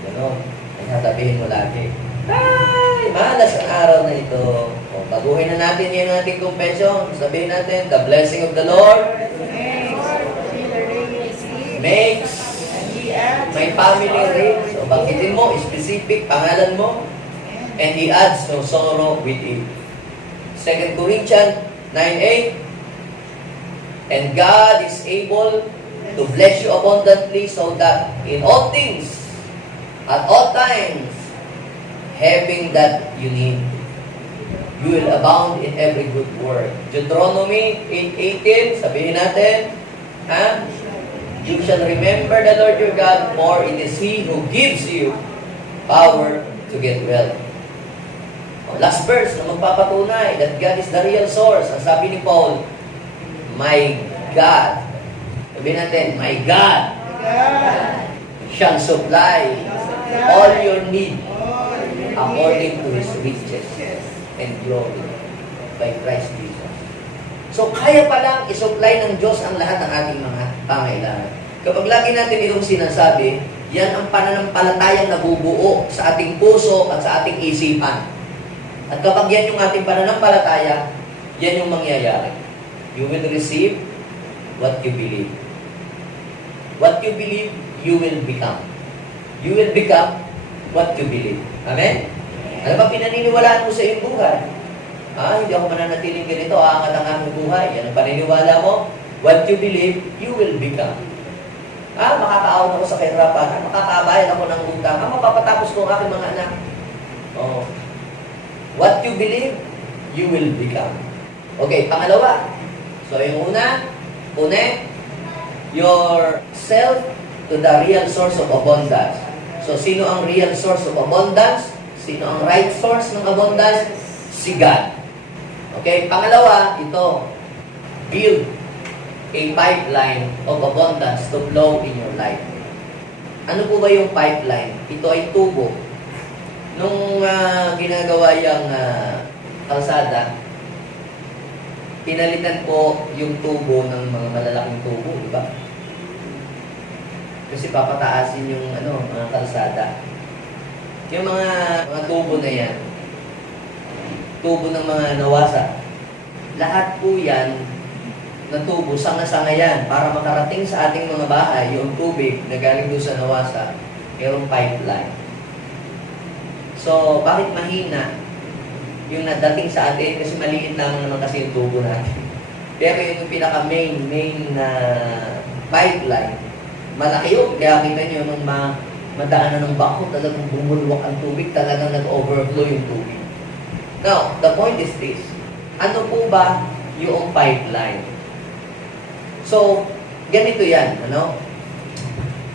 Ganon. Ay, sasabihin mo lagi, ay, malas ang araw na ito. O, baguhin na natin yung ating confession. Sabihin natin, the blessing of the Lord makes my family rich. O, banggitin mo, specific, pangalan mo, and He adds no sorrow with it. 2 Corinthians 9:8, and God is able to bless you abundantly so that in all things, at all times, having that you need, you will abound in every good work. Deuteronomy 8:18, sabihin natin, ha? You shall remember the Lord your God, for it is He who gives you power to get wealth. Last verse na magpapatunay that God is the real source. Ang sabi ni Paul, my God, sabihin natin, my God shall supply all your need according to His riches and glory by Christ Jesus. So, kaya palang isupply ng Diyos ang lahat ng ating mga pangailangan. Kapag lagi natin itong sinasabi, yan ang pananampalatayang nabubuo sa ating puso at sa ating isipan. At kapag yan yung ating pananampalataya, yan yung mangyayari. You will receive what you believe. What you believe, you will become. You will become what you believe. Amen? Ano ba pinaniniwalaan mo sa iyong buhay? Hindi ako mananatiling ganito, aangat ang aking buhay. Yan ang paniniwala mo. What you believe, you will become. Makakaawat ako sa kahirapan. Makakabayad ako ng utang. Mapapatapos ko ang aking mga anak. Oh. What you believe, you will become. Okay, pangalawa. So, yung una, connect yourself to the real source of abundance. So, sino ang real source of abundance? Sino ang right source ng abundance? Si God. Okay, pangalawa, ito, build a pipeline of abundance to flow in your life. Ano po ba yung pipeline? Ito ay tubo. Nung ginagawa yung kalsada, pinalitan po yung tubo ng mga malalaking tubo, di ba? Kasi papataasin yung mga kalsada. Yung mga tubo na yan, tubo ng mga nawasa, lahat po yan na tubo, sanga-sanga yan, para makarating sa ating mga bahay, yung tubig na galing doon sa nawasa, mayroong pipeline. So, bakit mahina yung nadating sa atin? Kasi maliit lang naman kasi yung tubo natin. Pero yung pinaka-main na pipeline, malaki yun. Kaya kita nyo, nung madaanan ng bako, talagang bumulwak ang tubig, talagang nag-overflow yung tubig. Now, the point is this. Ano po ba yung pipeline? So, ganito yan.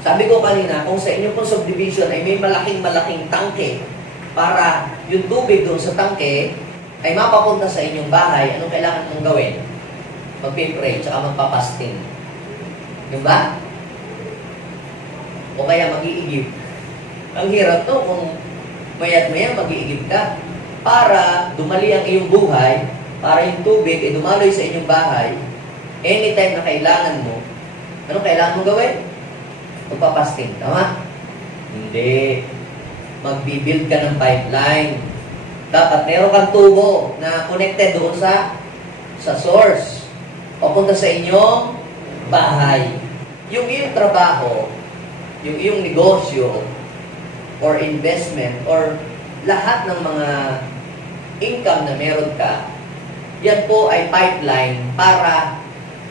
Sabi ko kanina, kung sa inyo pong subdivision ay may malaking-malaking tangke, para yung tubig doon sa tangke ay mapapunta sa inyong bahay, anong kailangan mong gawin? Magpipray, tsaka magpapasting. Yung ba? O kaya mag-iigib. Ang hirap to kung maya't maya mag-iigib ka. Para dumali ang iyong buhay, para yung tubig ay dumaloy sa inyong bahay, anytime na kailangan mo, anong kailangan mong gawin? Magpapasting. Tama? Hindi. Magbibuild ka ng pipeline. Dapat meron kang tubo na connected doon sa source. Papunta sa inyong bahay. Yung iyong trabaho, yung iyong negosyo, or investment, or lahat ng mga income na meron ka, yan po ay pipeline para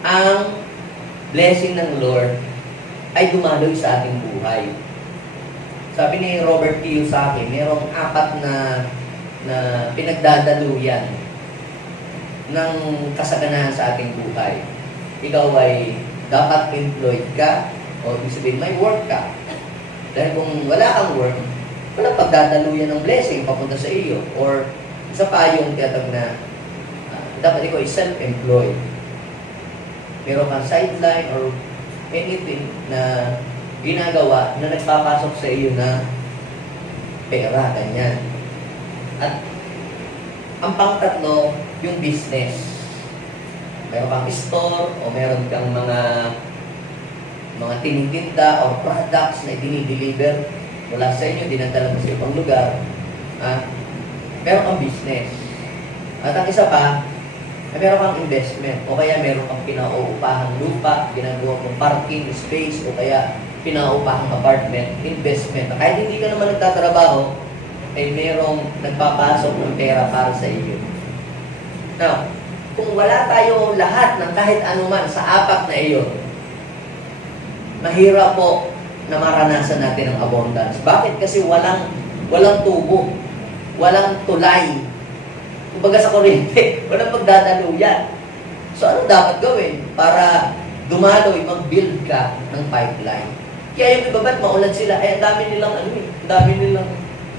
ang blessing ng Lord ay dumaloy sa ating buhay. Sabi ni Robert Thiel sa akin, merong 4 na pinagdadaluyan ng kasaganahan sa ating buhay. Ikaw ay dapat employed ka, o ibig sabihin may work ka. Dahil kung wala kang work, walang pagdadaluyan ng blessing papunta sa iyo. Or isa pa yung tiyatag na dapat ikaw ay self-employed. Meron kang sideline or anything na ginagawa na nagpapasok sa iyo na pera, ganyan. At ang pangtatlo, yung business. Meron kang store o meron kang mga tinitinda or products na dinideliver mula sa inyo, dinadala mo sa ibang lugar. Meron kang business. At ang isa pa, meron kang investment o kaya meron kang pinauupahang lupa, ginagawa mong parking space o kaya pinaupahang apartment, investment. Kahit hindi ka naman nagtatrabaho, ay merong nagpapasok ng pera para sa iyo. Now, kung wala tayo lahat ng kahit anuman sa 4 na iyon, mahirap po na maranasan natin ang abundance. Bakit? Kasi walang tubo, walang tulay. Kumbaga sa kuryente, walang pagdadaluyan. So ano dapat gawin para dumaloy, mag-build ka ng pipeline? Kaya yung iba ba't maulan sila? Ang dami nilang ang dami nilang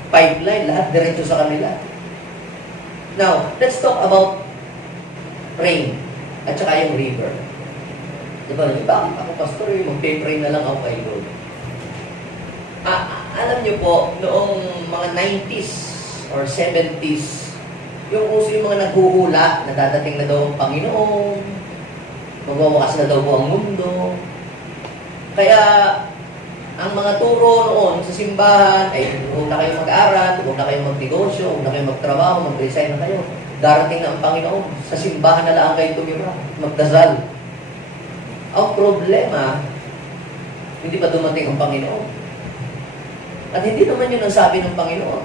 pipeline, lahat diretso sa kanila. Now, let's talk about rain at saka yung river. Diba, bakit ako pastor, mag-pray na lang ako kay Lord? Alam niyo po, noong mga 90s or 70s, yung uso yung mga naghuhula na dadating na daw ang Panginoon, magwawakas na daw po ang mundo. Kaya, ang mga turo noon sa simbahan ay huwag na kayong mag-aaral, huwag na kayong magnegosyo, huwag na kayong magtrabaho, mag-resign na kayo. Darating na ang Panginoon. Sa simbahan na lang kayo tumira, magdasal. Ang problema, hindi pa dumating ang Panginoon. At hindi naman yun ang sabi ng Panginoon.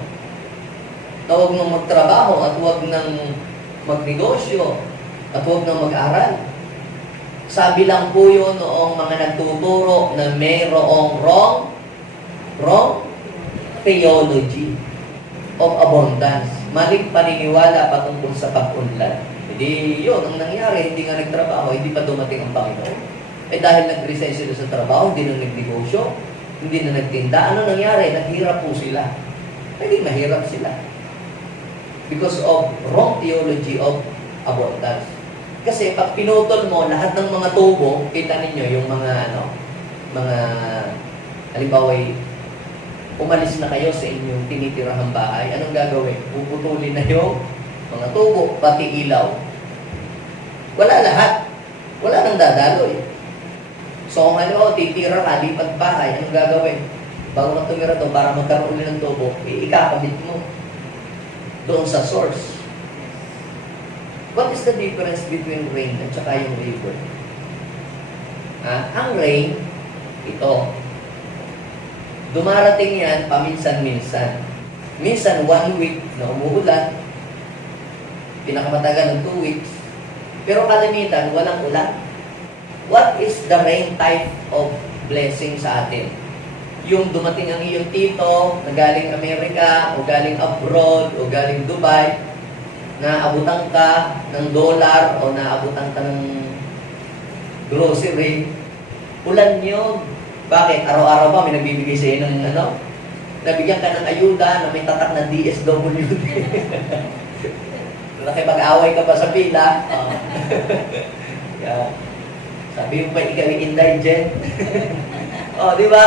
Na huwag nang magtrabaho at huwag nang magnegosyo at huwag nang mag-aral. Sabi lang po yun noong mga nagtuturo na mayroong wrong theology of abundance. Maling paniniwala patungkol sa pag-unlad. Hindi yun ang nangyari, hindi nga nagtrabaho, hindi pa dumating ang Panginoon. Eh dahil nag-resign sila sa trabaho, hindi na nagnegosyo, hindi na nagtinda, ano nangyari? Naghirap po sila. Hindi mahirap sila. Because of wrong theology of abundance. Kasi pag pinutol mo lahat ng mga tubo, kita ninyo yung mga halimbawa umalis na kayo sa inyong tinitirahang bahay, anong gagawin? Puputulin na yung mga tubo, pati ilaw. Wala lahat. Wala nang dadaloy. So kung titira ka, lipat bahay, anong gagawin? Bago ka tumira doon, para magkaroon ulit ng tubo, ikakabit mo doon sa source. What is the difference between rain at saka yung river? Ang rain, ito. Dumarating yan paminsan-minsan. Minsan 1 week na umuulan, pinakamatagal ng 2 weeks, pero kalimitan, walang ulan. What is the rain type of blessing sa atin? Yung dumating ang iyong tito, na galing Amerika, o galing abroad, o galing Dubai, naabutan ka ng dollar, o naabutan ka ng grocery, ulan yun. Bakit? Araw-araw pa may nagbibigay sa iyo ng nabigyan ka ng ayuda na may tatak na DSWD. Nakipag-away ka pa sa pila. Yeah. Sabi mo pa, ikaw indigent. Di ba?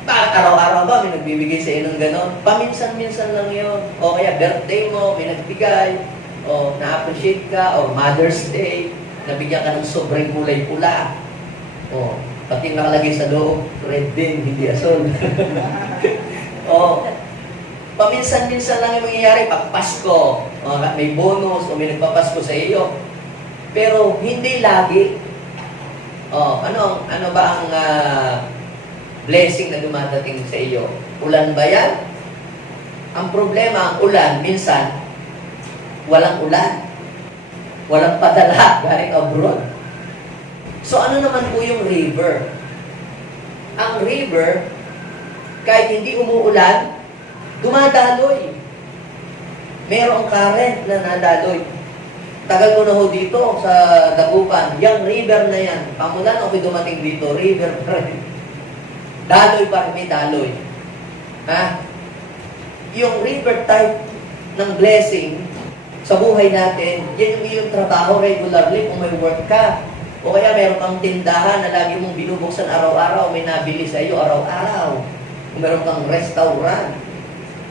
Bakit araw-araw ba may nagbibigay sa iyo ng gano'n? Paminsan-minsan lang yun. O kaya birthday mo, may nagbigay. O na-appreciate ka. O Mother's Day, nabigyan ka ng sobrang kulay pula. O pati nakalagay sa loob, red din, hindi asol. Paminsan-minsan lang yung mangyayari. Pag Pasko, may bonus, o may nagpapasko sa iyo. Pero hindi lagi. Ano ba ang blessing na dumadating sa iyo? Ulan ba yan? Ang problema, ang ulan, minsan, walang ulan. Walang padala galing abroad. So ano naman po yung river? Ang river, kahit hindi umuulan, dumadaloy. Merong current na nadaloy. Tagal ko na ho dito sa Dagupan. Yung river na yan, pamulan ako dumating dito, river pa rin. Daloy pa rin, may daloy. Yung river type ng blessing sa buhay natin, yan yung iyong trabaho regularly kung may work ka. O kaya meron kang tindahan na lagi mong binubuksan araw-araw, may nabili sa iyo araw-araw. Kung meron kang restaurant,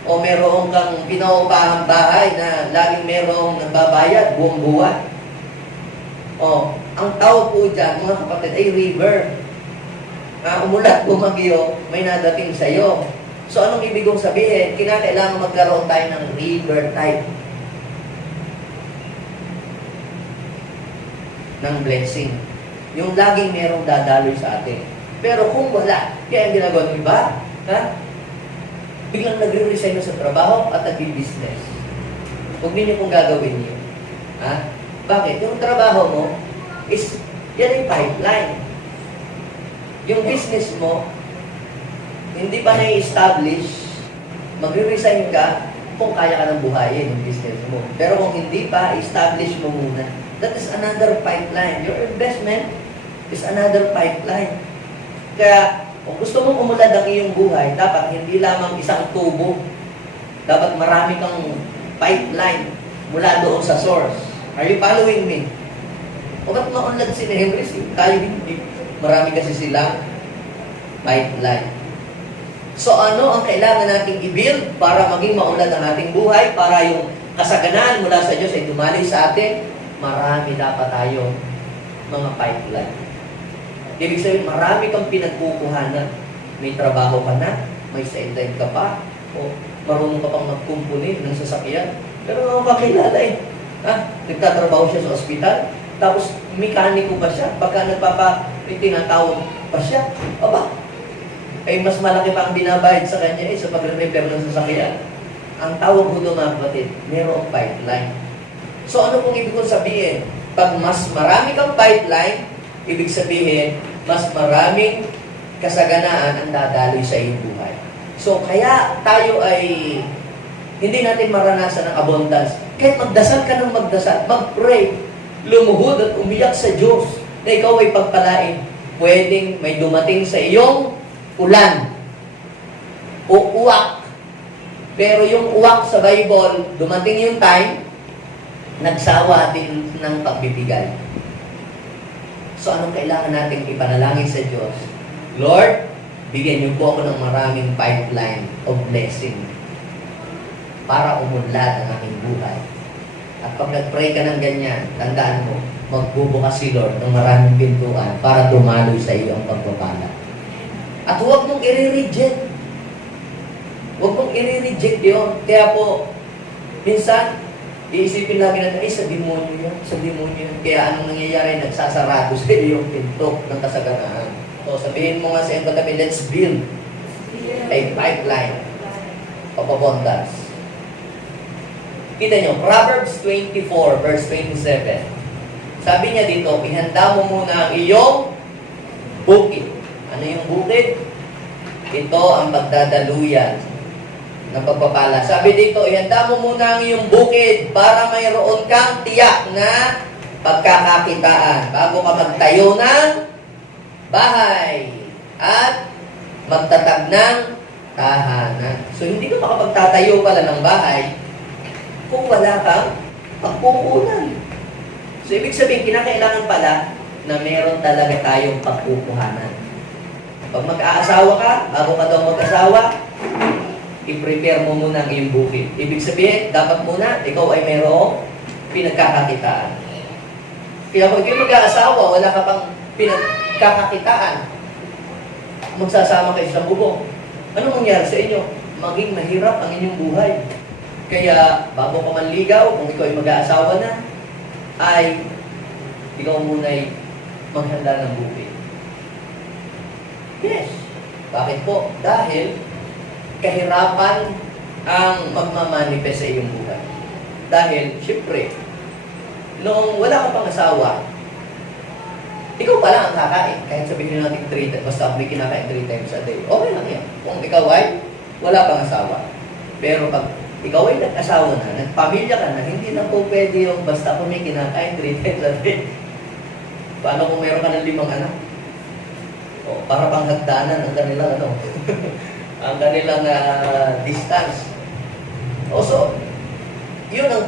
o meron kang pinaupahang bahay na laging merong nagbabayad buong buwan. Ang tawag po dyan, mga kapatid, ay river. Umulat, bumagyo, may nadating sa iyo. So anong ibig kong sabihin? Kinakailangan magkaroon tayo ng river type ng blessing. Yung laging merong dadaloy sa atin. Pero kung wala, kaya ang ginagawa ng iba, biglang nagre-resign sa trabaho at nag-business. Huwag ninyo kung gagawin niyo. Bakit? Yung trabaho mo is, yan yung pipeline. yung business mo, hindi pa na-establish, magre-resign ka kung kaya ka ng buhayin yung business mo. Pero kung hindi pa, establish mo muna. That is another pipeline. Your investment is another pipeline. Kaya, kung gusto mong umulad ang iyong buhay, dapat hindi lamang isang tubo. Dapat marami kang pipeline mula doon sa source. Are you following me? O ba't maunlad si Nehemris? Tayo hindi. Marami kasi silang pipeline. So ano ang kailangan nating i-build para maging maunlad ang ating buhay, para yung kasaganaan mula sa Diyos ay dumali sa atin? Marami dapat tayong mga pipeline. Ibig sabihin, marami kang pinagkukuhanan. May trabaho ka na, may sideline ka pa, o marunong ka pang magkumpuni ng sasakyan. Pero ano ka kilala eh? Nagtatrabaho siya sa ospital, tapos mekaniko pa siya, pagka tinatawag pa siya, aba, ay mas malaki pa ang binabayad sa kanya sa pag-repair ng sasakyan. Ang tawag ko doon mga kapatid, mayroong pipeline. So ano pong ibig kong sabihin? Pag mas marami kang pipeline, ibig sabihin, mas maraming kasaganaan ang dadaloy sa iyong buhay. So kaya tayo ay hindi natin maranasan ng abundance. Kahit magdasal ka ng magdasal, mag-pray, lumuhod at umiyak sa Diyos na ikaw ay pagpalain. Pwedeng may dumating sa iyong ulan o uwak. Pero yung uwak sa Bible, dumating yung time, nagsawa din ng pagbibigay. So anong kailangan natin ipanalangin sa Diyos? Lord, bigyan niyo po ako ng maraming pipeline of blessing para umunlad ang aking buhay. At pag nag-pray ka ng ganyan, tandaan mo, magbubukas si Lord ng maraming pintuan para dumaloy sa iyo ang pagpapala. At huwag mong i-reject. Huwag mong i-reject yun. Kaya po, minsan, iisipin namin natin, sa demonyo yan, sa demonyo yan. Kaya anong nangyayari? Nagsasarado sa iyo yung pinto ng kasaganaan. So, sabihin mo nga sa iyong katabi, let's build a pipeline of abundance. Kita nyo, Proverbs 24, verse 27. Sabi niya dito, ihanda mo muna ang iyong bukid. Ano yung bukid? Ito ang pagdadaluyan ng pagpapala. Sabi dito, ihanda mo muna ang iyong bukid para mayroon kang tiyak na pagkakakitaan bago ka magtayo ng bahay at magtatag ng tahanan. So, hindi ka makapagtatayo pala ng bahay kung wala kang pagkukunan. So, ibig sabihin, kinakailangan pala na meron talaga tayong pagkukuhanan. Pag mag-aasawa ka, bago ka daw mag-asawa, i-prepare mo muna ang iyong bukid. Ibig sabihin, dapat muna, ikaw ay mayroong pinagkakakitaan. Kaya pag kayo mag-aasawa, wala ka pang pinagkakakitaan, magsasama kayo sa bubong. Ano mangyari sa inyo? Maging mahirap ang inyong buhay. Kaya, bago ka manligaw, kung ikaw ay mag-aasawa na, ay ikaw muna'y maghanda ng bukid. Yes. Bakit po? Dahil kahirapan ang magmamanifest sa iyong buhay. Dahil, syempre, nung wala ka pang asawa, ikaw pala ang kakain. Kahit sabihin natin 3 times, basta may kinakain 3 times a day. Okay lang yan. Kung ikaw ay wala pang asawa. Pero pag ikaw ay nag-asawa na, nagpamilya ka na, hindi na po pwede yung basta kung may kinakain 3 times a day. Paano kung meron ka ng 5 anak? O, para pang hagdanan ang kanilang ang kanilang distance. So, yun ang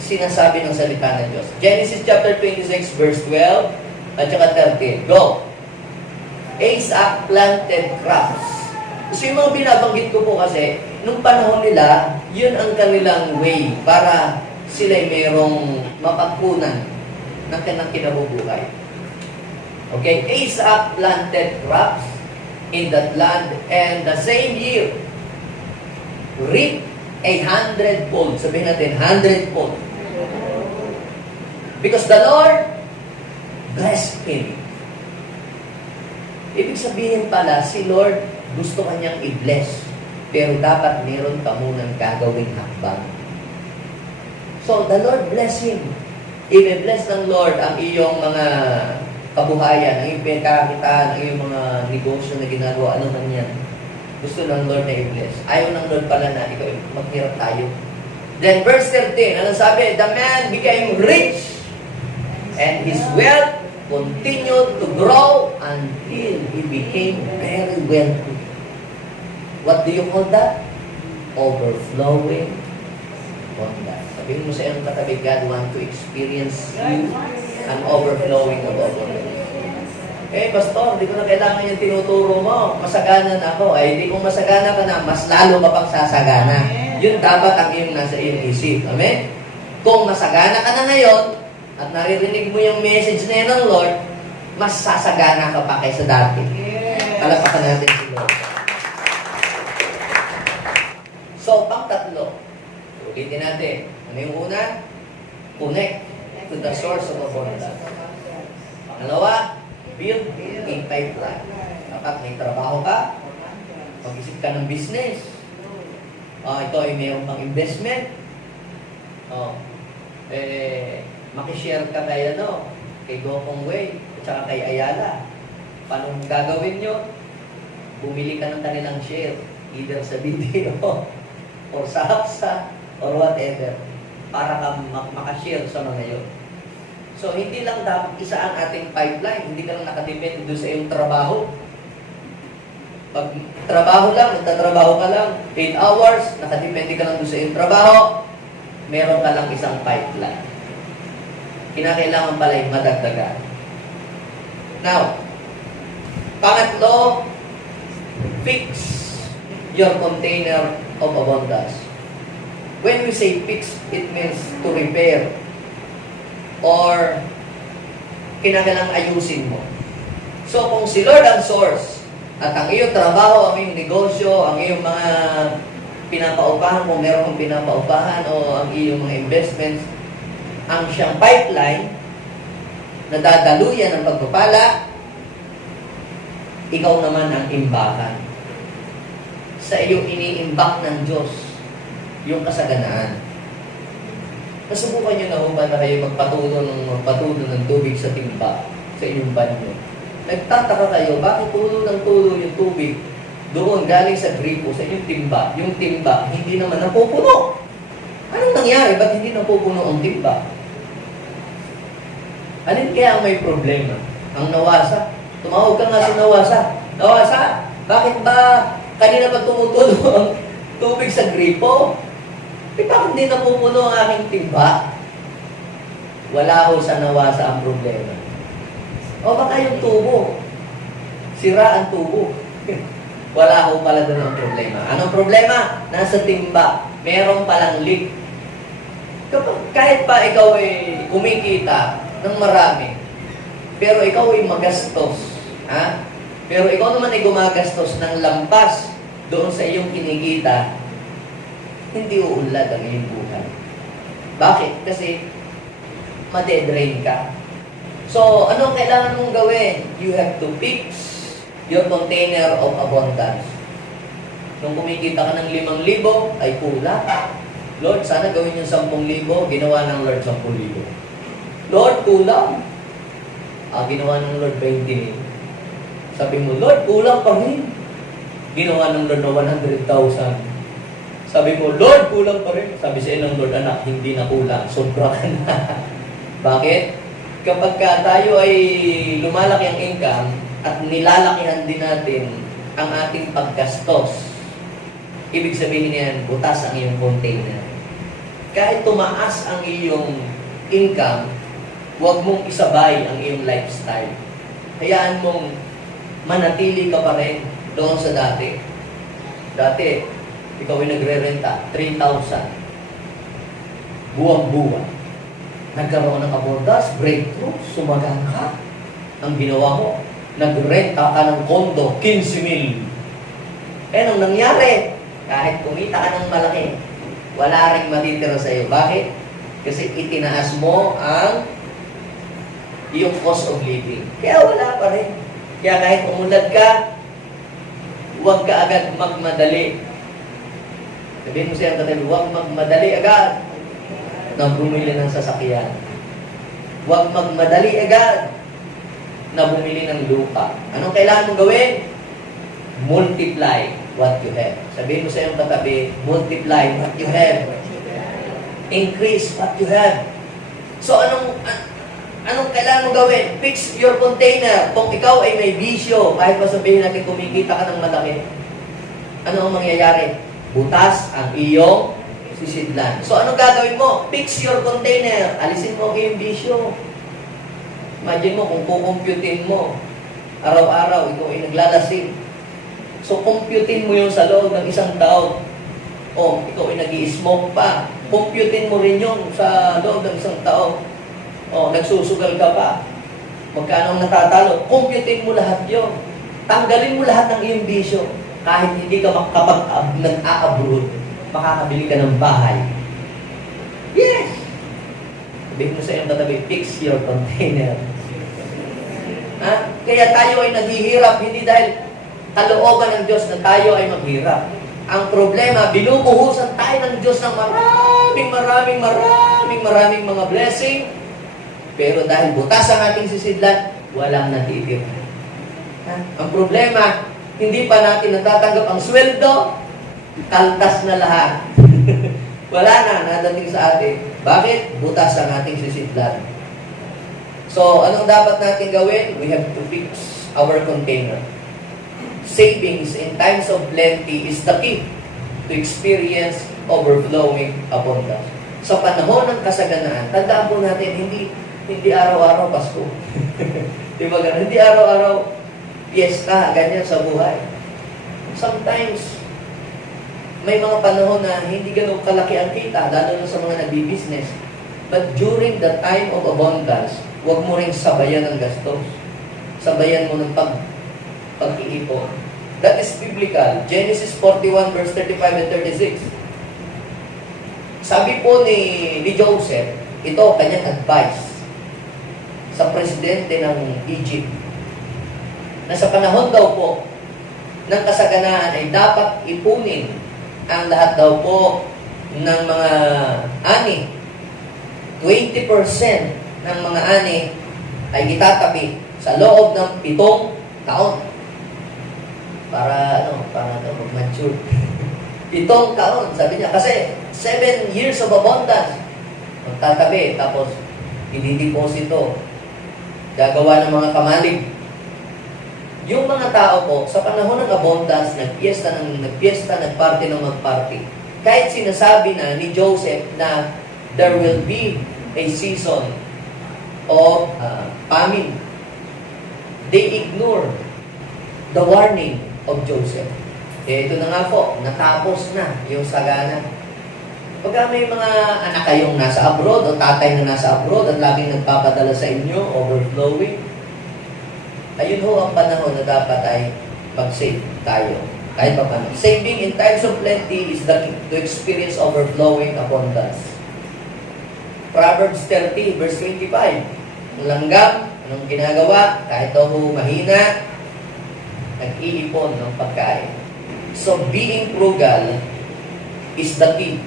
sinasabi ng salita ng Diyos. Genesis chapter 26, verse 12, at saka 13. Go! Isaac planted crops. So, yung mga binabanggit ko po kasi, nung panahon nila, yun ang kanilang way para sila'y mayroong mapagkunan ng kanilang kinabubuhay. Okay? Isaac planted crops in that land, and the same year, reaped 100-fold. Sabihin natin, 100-fold. Because the Lord blessed him. Ibig sabihin pala, si Lord gusto kanyang i-bless, pero dapat meron ka munang gagawing hakbang. So, the Lord bless him. I-bless ng Lord ang iyong mga kabuhayan, ang iyong pinagkakitaan, ang iyong mga negosyo na ginagawa, ano man yan. Gusto ng Lord na i-bless. Ayaw ng Lord pala na ikaw maghirap tayo. Then verse 13, ano sabi? The man became rich and his wealth continued to grow until he became very wealthy. What do you call that? Overflowing abundance. Sabihin mo sa iyong katabi, God want to experience you an overflowing of abundance. Eh, Pastor, di ko na kailangan yung tinuturo mo. Masagana na ako. Ay, di kung masagana ka na, mas lalo ka pang sasagana. Yun dapat ang iyong nasa iyong isip. Amen? Kung masagana ka na ngayon, at naririnig mo yung message na yun ng Lord, mas sasagana ka pa kaysa dati. Palapakan natin si Lord. So, pang-tatlo. Ulitin natin. Ano yung una? Connect to the source of abundance. Pangalawa, build a pipeline. Dapat may trabaho ka, mag-isip ka ng business. Ito ay mayroon pang investment. Makishare ka kay kay Gokong Way, at saka kay Ayala. Paano gagawin nyo? Bumili ka ng kanilang share, either sa video, or sa hapsa, or whatever, para ka makashare sa mga yun. So, hindi lang dapat isa ang ating pipeline, hindi ka lang nakadepende doon sa iyong trabaho. Pag trabaho lang, nagtatrabaho ka lang, 8 hours, nakadepende ka lang doon sa iyong trabaho, meron ka lang isang pipeline. Kinakailangan pala yung madagdagan. Now, pangatlo, fix your container of abundance. When we say fix, it means to repair or kinakailangan ayusin mo. So, kung si Lord ang source at ang iyong trabaho, ang iyong negosyo, ang iyong mga pinapaupahan, kung meron kong pinapaupahan o ang iyong mga investments, ang siyang pipeline na dadaluyan ng pagpapala, ikaw naman ang imbakan. Sa iyong iniimbak ng Diyos yung kasaganaan. Nasubukan nyo na ba na kayo magpatulo ng tubig sa timba sa inyong banyo? Nagtataka kayo, bakit tulo ng tulo yung tubig doon galing sa gripo, sa inyong timba? Yung timba, hindi naman napupuno. Anong nangyari? Ba't hindi napupuno ang timba? Alin kaya ang may problema? Ang nawasa? Tumawag ka nga sa nawasa. Nawasa, bakit ba kanina pa tumutulo ang tubig sa gripo? Eh, bakit hindi napupuno ang aking timba? Wala ho sa nawasa ang problema. O baka yung tubo. Sira ang tubo. Wala ho pala doon ang problema. Anong problema? Nasa timba. Meron palang leak. Kahit pa ikaw ay kumikita ng marami, pero ikaw ay magastos. Ha? Pero ikaw naman ay gumagastos ng lampas doon sa iyong kinikita, hindi uunlad ang iyong buhay. Bakit? Kasi madedrain ka. So, anong kailangan mong gawin? You have to fix your container of abundance. Nung kumikita ka ng 5,000, ay kulang. Lord, sana gawin yung 10,000. Ginawa ng Lord 10,000. Lord, kulang. Ginawa ng Lord 20,000. Sabi mo, Lord, kulang pa rin. Ginawa ng Lord na 100,000. Sabi mo, Lord, kulang pa rin. Sabi sa ng Lord, anak, hindi na kulang. Sobra ka na. Bakit? Kapag tayo ay lumalaki ang income at nilalakihan din natin ang ating paggastos, ibig sabihin yan, butas ang iyong container. Kahit tumaas ang iyong income, huwag mong isabay ang iyong lifestyle. Hayaan mong manatili ka pa rin doon sa dati. Dati, ikaw ay nagre-renta, 3,000. Buwang-buwan. Nagkaroon ng abundance, breakthrough, sumagang ka. Ang ginawa mo, nagrenta ka ng kondo, 15,000. Anong nangyari? Kahit kumita ka ng malaki, wala rin matitira sa iyo. Bakit? Kasi itinaas mo ang iyong cost of living. Kaya wala pa rin. Kaya kahit umulad ka, huwag ka agad magmadali. Sabihin mo siya, huwag magmadali agad na bumili ng sasakyan. Huwag magmadali agad na bumili ng lupa. Anong kailangan mong gawin? Multiply what you have. Sabihin mo sa iyong katabi, multiply what you have. Increase what you have. So, anong kailangan mong gawin? Fix your container. Kung ikaw ay may bisyo, kahit pa sabihin natin kumikita ka ng malaki, ano ang mangyayari? Butas ang iyong sisidlan. So, anong gagawin mo? Fix your container. Alisin mo yung bisyo. Imagine mo kung kukumputin mo, araw-araw, ikaw ay naglalasing. So, computin mo yung sa loob ng isang taon. O, ikaw ay nag-i-smoke pa. Computin mo rin yun sa loob ng isang taon. O, nagsusugal ka pa. Magkano ang natatalo? Computin mo lahat yun. Tanggalin mo lahat ng iyong bisyo. Kahit hindi ka kapag nag-a-abroad, makakabili ka ng bahay. Yes! Sabihin mo sa iyong katabi, fix your container. Ha? Kaya tayo ay naghihirap, hindi dahil kalooban ng Diyos na tayo ay maghirap. Ang problema, binubuhusan tayo ng Diyos ng maraming mga blessing, pero dahil butas ang ating sisidlan, walang natitira. Ha? Ang problema, hindi pa natin natatanggap ang sweldo, kaltas na lahat. Wala na, nadating sa atin. Bakit? Butas ang ating sisidlan. So, anong dapat natin gawin? We have to fix our container. Savings in times of plenty is the key to experience overflowing abundance. Sa panahon ng kasaganaan, tandaan po natin, hindi araw-araw Pasko. Di ba ganun? Hindi araw-araw piyesta, ganyan sa buhay. Sometimes, may mga panahon na hindi ganun kalaki ang kita, lalo na sa mga nagbi-business. But during the time of abundance, huwag mo rin sabayan ng gastos. Sabayan mo ng pag-iipon. That is biblical. Genesis 41 verse 35 and 36. Sabi po ni Joseph, ito kanyang advice sa presidente ng Egypt, na sa panahon daw po ng kasaganaan ay dapat ipunin ang lahat daw po ng mga ani. 20% ng mga ani ay itatabi sa loob ng 7 taon. Para mag-mature. 7 taon, sabi niya. Kasi 7 years of abundance. Magtatabi, tapos i-deposito. Gagawa ng mga kamalig. Yung mga tao po, sa panahon ng abundance, nagpiesta, nagparty ng magparty. Kahit sinasabi na ni Joseph na there will be a season of famine, they ignore the warning of Joseph. Ito na nga po, natapos na yung sagana. Pagka may mga anak kayong nasa abroad o tatay na nasa abroad at laging nagpapadala sa inyo, overflowing, ayun ho ang panahon na dapat ay mag-save tayo. Kahit pa paano. Saving in times of plenty is the key to experience overflowing abundance. Proverbs 30 verse 25. Ang langgam, anong ginagawa? Kahit daw mahina, nag-iipon ng pagkain. So being frugal is the key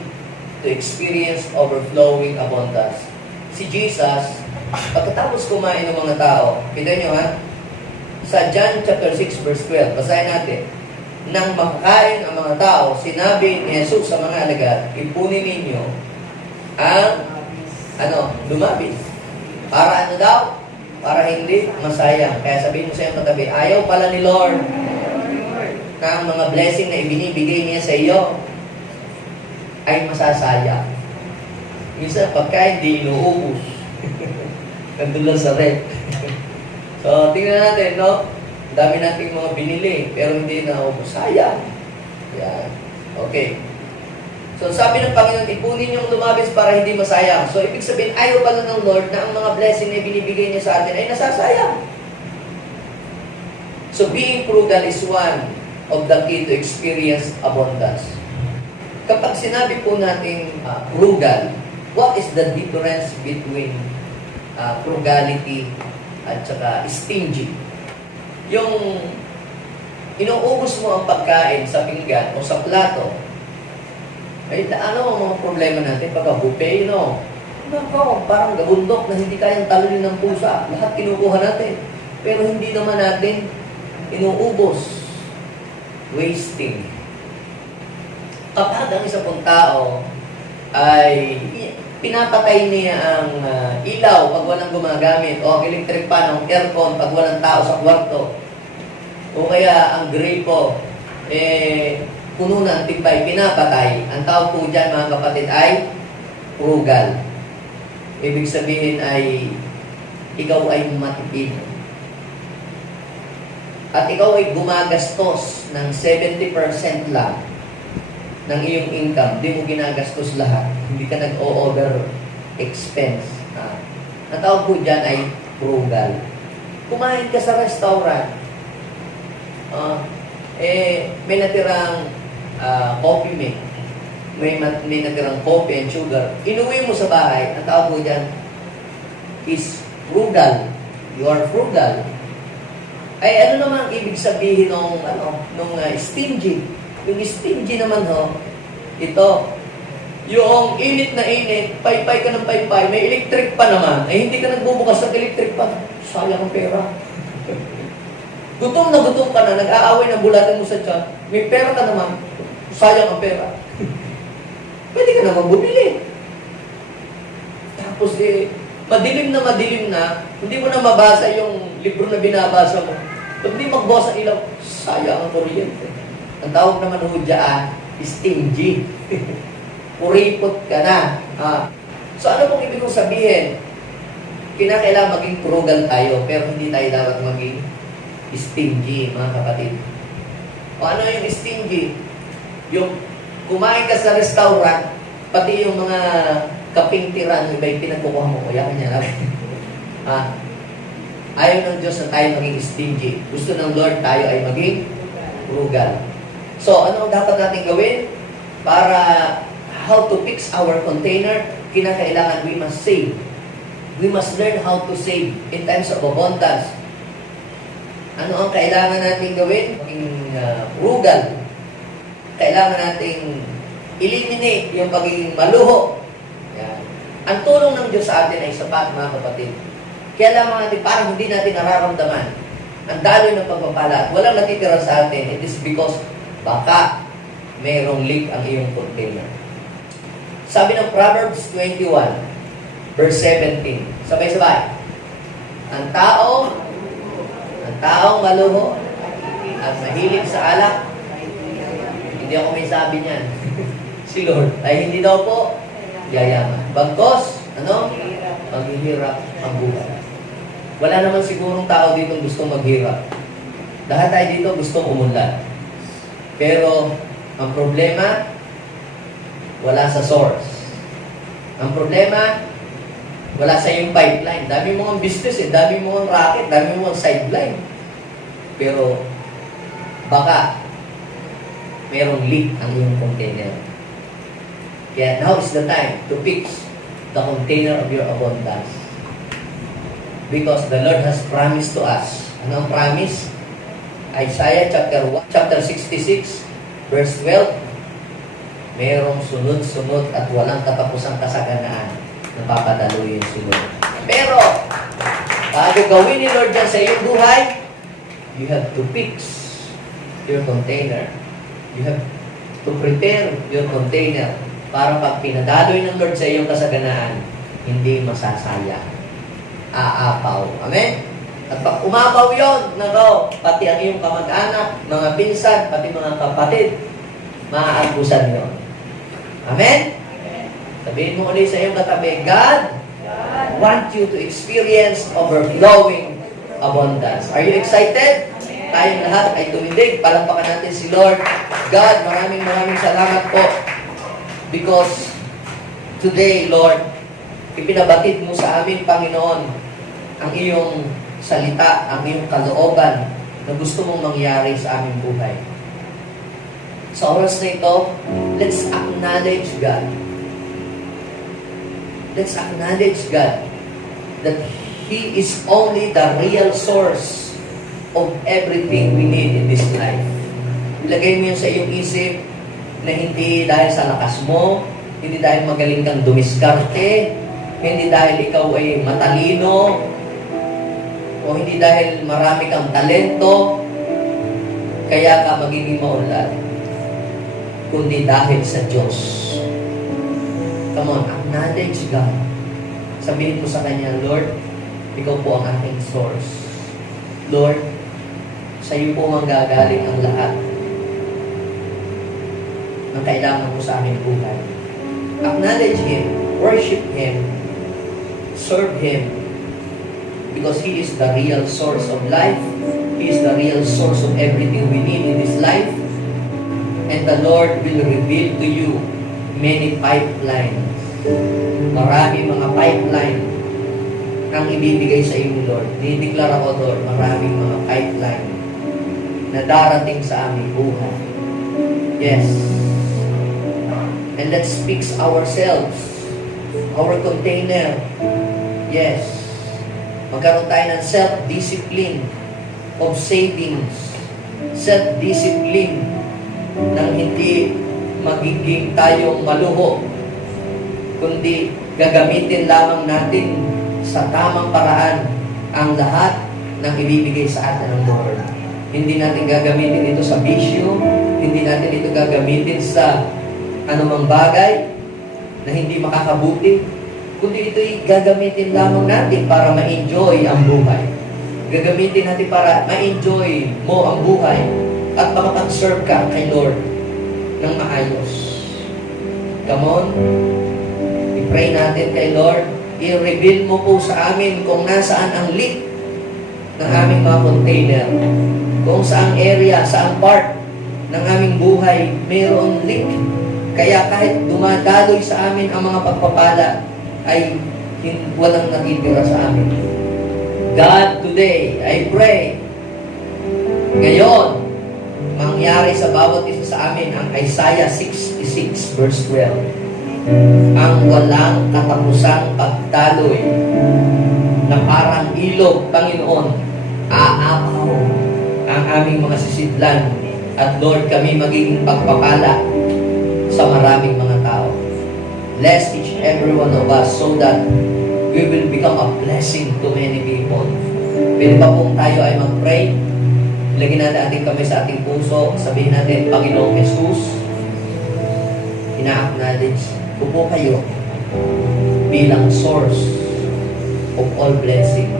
to experience overflowing abundance. Si Jesus, pagkatapos kumain ng mga tao, kita nyo ha, sa John chapter 6 verse 12, basahin natin. Nang makakain ang mga tao, sinabi ni Jesus sa mga alagad, ipunin ninyo ang lumabis. Para ano daw? Para hindi masayang. Kaya sabihin mo sa iyong katabi, ayaw pala ni Lord na ang mga blessing na ibinibigay niya sa iyo ay masasayang. Minsan, pagka hindi inuubos, nandun lang sa rep. So, tingnan natin, no? Ang dami nating mga binili, pero hindi naubos. Sayang. Yan. Okay. So, sabi ng Panginoon, ipunin yung lumabis para hindi masayang. So, ibig sabihin, ayaw pala ng Lord na ang mga blessing na binibigay niya sa atin ay nasasayang. So, being frugal is one of the key to experience abundance. Kapag sinabi po natin frugal, what is the difference between frugality at saka stingy? Yung inuubos mo ang pagkain sa pinggan o sa plato, ay ano ang mga problema natin pagka buffet, no? Nako, parang gabundok na hindi kayang talunin ng pusa. Lahat kinukuha natin. pero hindi naman natin inuubos. Wasting. Kapag ang isa pong tao ay pinapatay niya ang ilaw pag walang gumagamit, o ang electric fan, ang aircon pag walang tao sa kwarto, o kaya ang gripo, puno ng tibay, pinapatay, ang tawag po dyan, mga kapatid, ay frugal. Ibig sabihin ay ikaw ay matipid. At ikaw ay gumagastos ng 70% lang ng iyong income. Hindi mo ginagastos lahat. Hindi ka nag-o-over expense. Ang tawag po dyan ay frugal. Kumain ka sa restaurant. May natirang coffee mate. May natirang coffee and sugar. Inuwi mo sa bahay. Ang tawag po dyan is frugal. You are frugal. Ay, ano naman ang ibig sabihin nung stingy? Yung stingy naman ito, yung init na init, paypay ka ng paypay, may electric pa naman, ay hindi ka nagbubukas ng electric pa, sayang ang pera. Gutom ka na, nag-aaway ng bulatan mo sa tiyan, may pera ka naman, sayang ang pera. Pwede ka naman bumili. Tapos madilim na, hindi mo na mabasa yung libro na binabasa mo. Pag di magbukas ang ilaw, sayang ang kuryente. Ang tawag naman ho dyan, stingy. Puripot ka na. So ano pong ibig kong sabihin? Kinakailangan maging frugal tayo, pero hindi tayo dapat maging stingy, mga kapatid. O ano yung stingy? Yung kumain ka sa restaurant, pati yung mga kapingtiran, iba yung pinagkukuha mo, kuya kanya lang. Ayaw ng Diyos na tayo maging stingy. Gusto ng Lord tayo ay maging frugal. So, ano ang dapat natin gawin? Para how to fix our container, kinakailangan we must save. We must learn how to save in times of abundance. Ano ang kailangan natin gawin? Maging frugal. Kailangan nating eliminate yung pagiging maluho. Yan. Ang tulong ng Diyos sa atin ay sapat, mga kapatid. Kaya lamang natin, parang hindi natin nararamdaman ang daloy ng pagpapala at walang natitira sa atin. It is because baka mayroong leak ang iyong container. Sabi ng Proverbs 21, verse 17. Sabay-sabay. Ang taong maluho at mahilig sa alak, hindi ako may sabi niyan. Si Lord ay hindi daw po yayaman. Bagkos, maghihirap ang buhay. Wala naman sigurong tao dito gustong maghirap. Lahat tayo dito gustong umunlad. Pero, ang problema, wala sa source. Ang problema, wala sa iyong pipeline. Dami mo ang business dami mo ang racket, dami mo ang sideline. Pero, baka, merong leak ang iyong container. Kaya now is the time to fix the container of your abundance. Because the Lord has promised to us. Ano ang promise? Isaiah chapter 66, verse 12. Mayroong sunod-sunod at walang katapusang kasaganaan na papadaluyin si Lord. Pero, bago gawin ni Lord yan sa iyong buhay, you have to fix your container. You have to prepare your container para pag pinadaloy ng Lord sa iyong kasaganaan, hindi masasayang. Aapaw. Amen? At pag umapaw yun, pati ang iyong kamag-anak, mga pinsan, pati mga kapatid, maaagusan yun. Amen? Sabihin mo ulit sa iyong katabi, God want you to experience overflowing abundance. Are you excited? Tayong lahat ay tumindig. Palampakan natin si Lord. God, maraming salamat po. Because today, Lord, ipinabatid mo sa amin, Panginoon, ang iyong salita, ang iyong kalooban na gusto mong mangyari sa aming buhay. Sa oras na ito, let's acknowledge God. Let's acknowledge God that He is only the real source of everything we need in this life. Ilagay mo yun sa iyong isip na hindi dahil sa lakas mo, hindi dahil magaling kang dumiskarte, hindi dahil ikaw ay matalino, O hindi dahil marami kang talento, kaya ka magiging maunlad, kundi dahil sa Diyos. Come on, acknowledge God. Sabihin mo sa Kanya, Lord, Ikaw po ang aking source. Lord, sa iyo po manggagaling ang lahat ng kailangan mo sa aming buhay. Acknowledge Him, worship Him, serve Him, because He is the real source of life. He is the real source of everything we need in this life. And the Lord will reveal to you many pipelines. Marami mga pipeline ang ibibigay sa iyo ni Lord. Dideklara ko, Lord, maraming mga pipeline na darating sa aming buhay. Yes. And let's fix ourselves, our container. Yes. Magkaroon tayo ng self-discipline of savings. Self-discipline nang hindi magiging tayong maluho, kundi gagamitin lamang natin sa tamang paraan ang lahat ng ibibigay sa atin ng Lord. Hindi natin gagamitin ito sa bisyo, hindi natin ito gagamitin sa anumang bagay na hindi makakabuti, kundi ito'y gagamitin lamang natin para ma-enjoy ang buhay. Gagamitin natin para ma-enjoy mo ang buhay at makapag-serve ka kay Lord ng maayos. Come on, i-pray natin kay Lord. I-reveal mo po sa amin kung nasaan ang leak ng aming mga container. Kung saang area, saang part ng aming buhay mayroong leak. Kaya kahit dumadaloy sa amin ang mga pagpapala, ay walang natitira sa amin. God, today, I pray, ngayon, mangyari sa bawat isa sa amin ang Isaiah 66 verse 12. Ang walang katapusang pagdaloy na parang ilog, Panginoon, aapaw ang aming mga sisidlan at Lord, kami magiging pagpapala sa maraming mga tao. Bless each every one of us so that we will become a blessing to many people. Pwede pa kung tayo ay mag-pray, ilagin natin ating kamay sa ating puso, sabihin natin, Panginoong Jesus, ina-acknowledge ko po kayo bilang source of all blessings.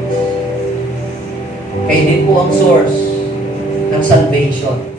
Kayo din po ang source ng salvation.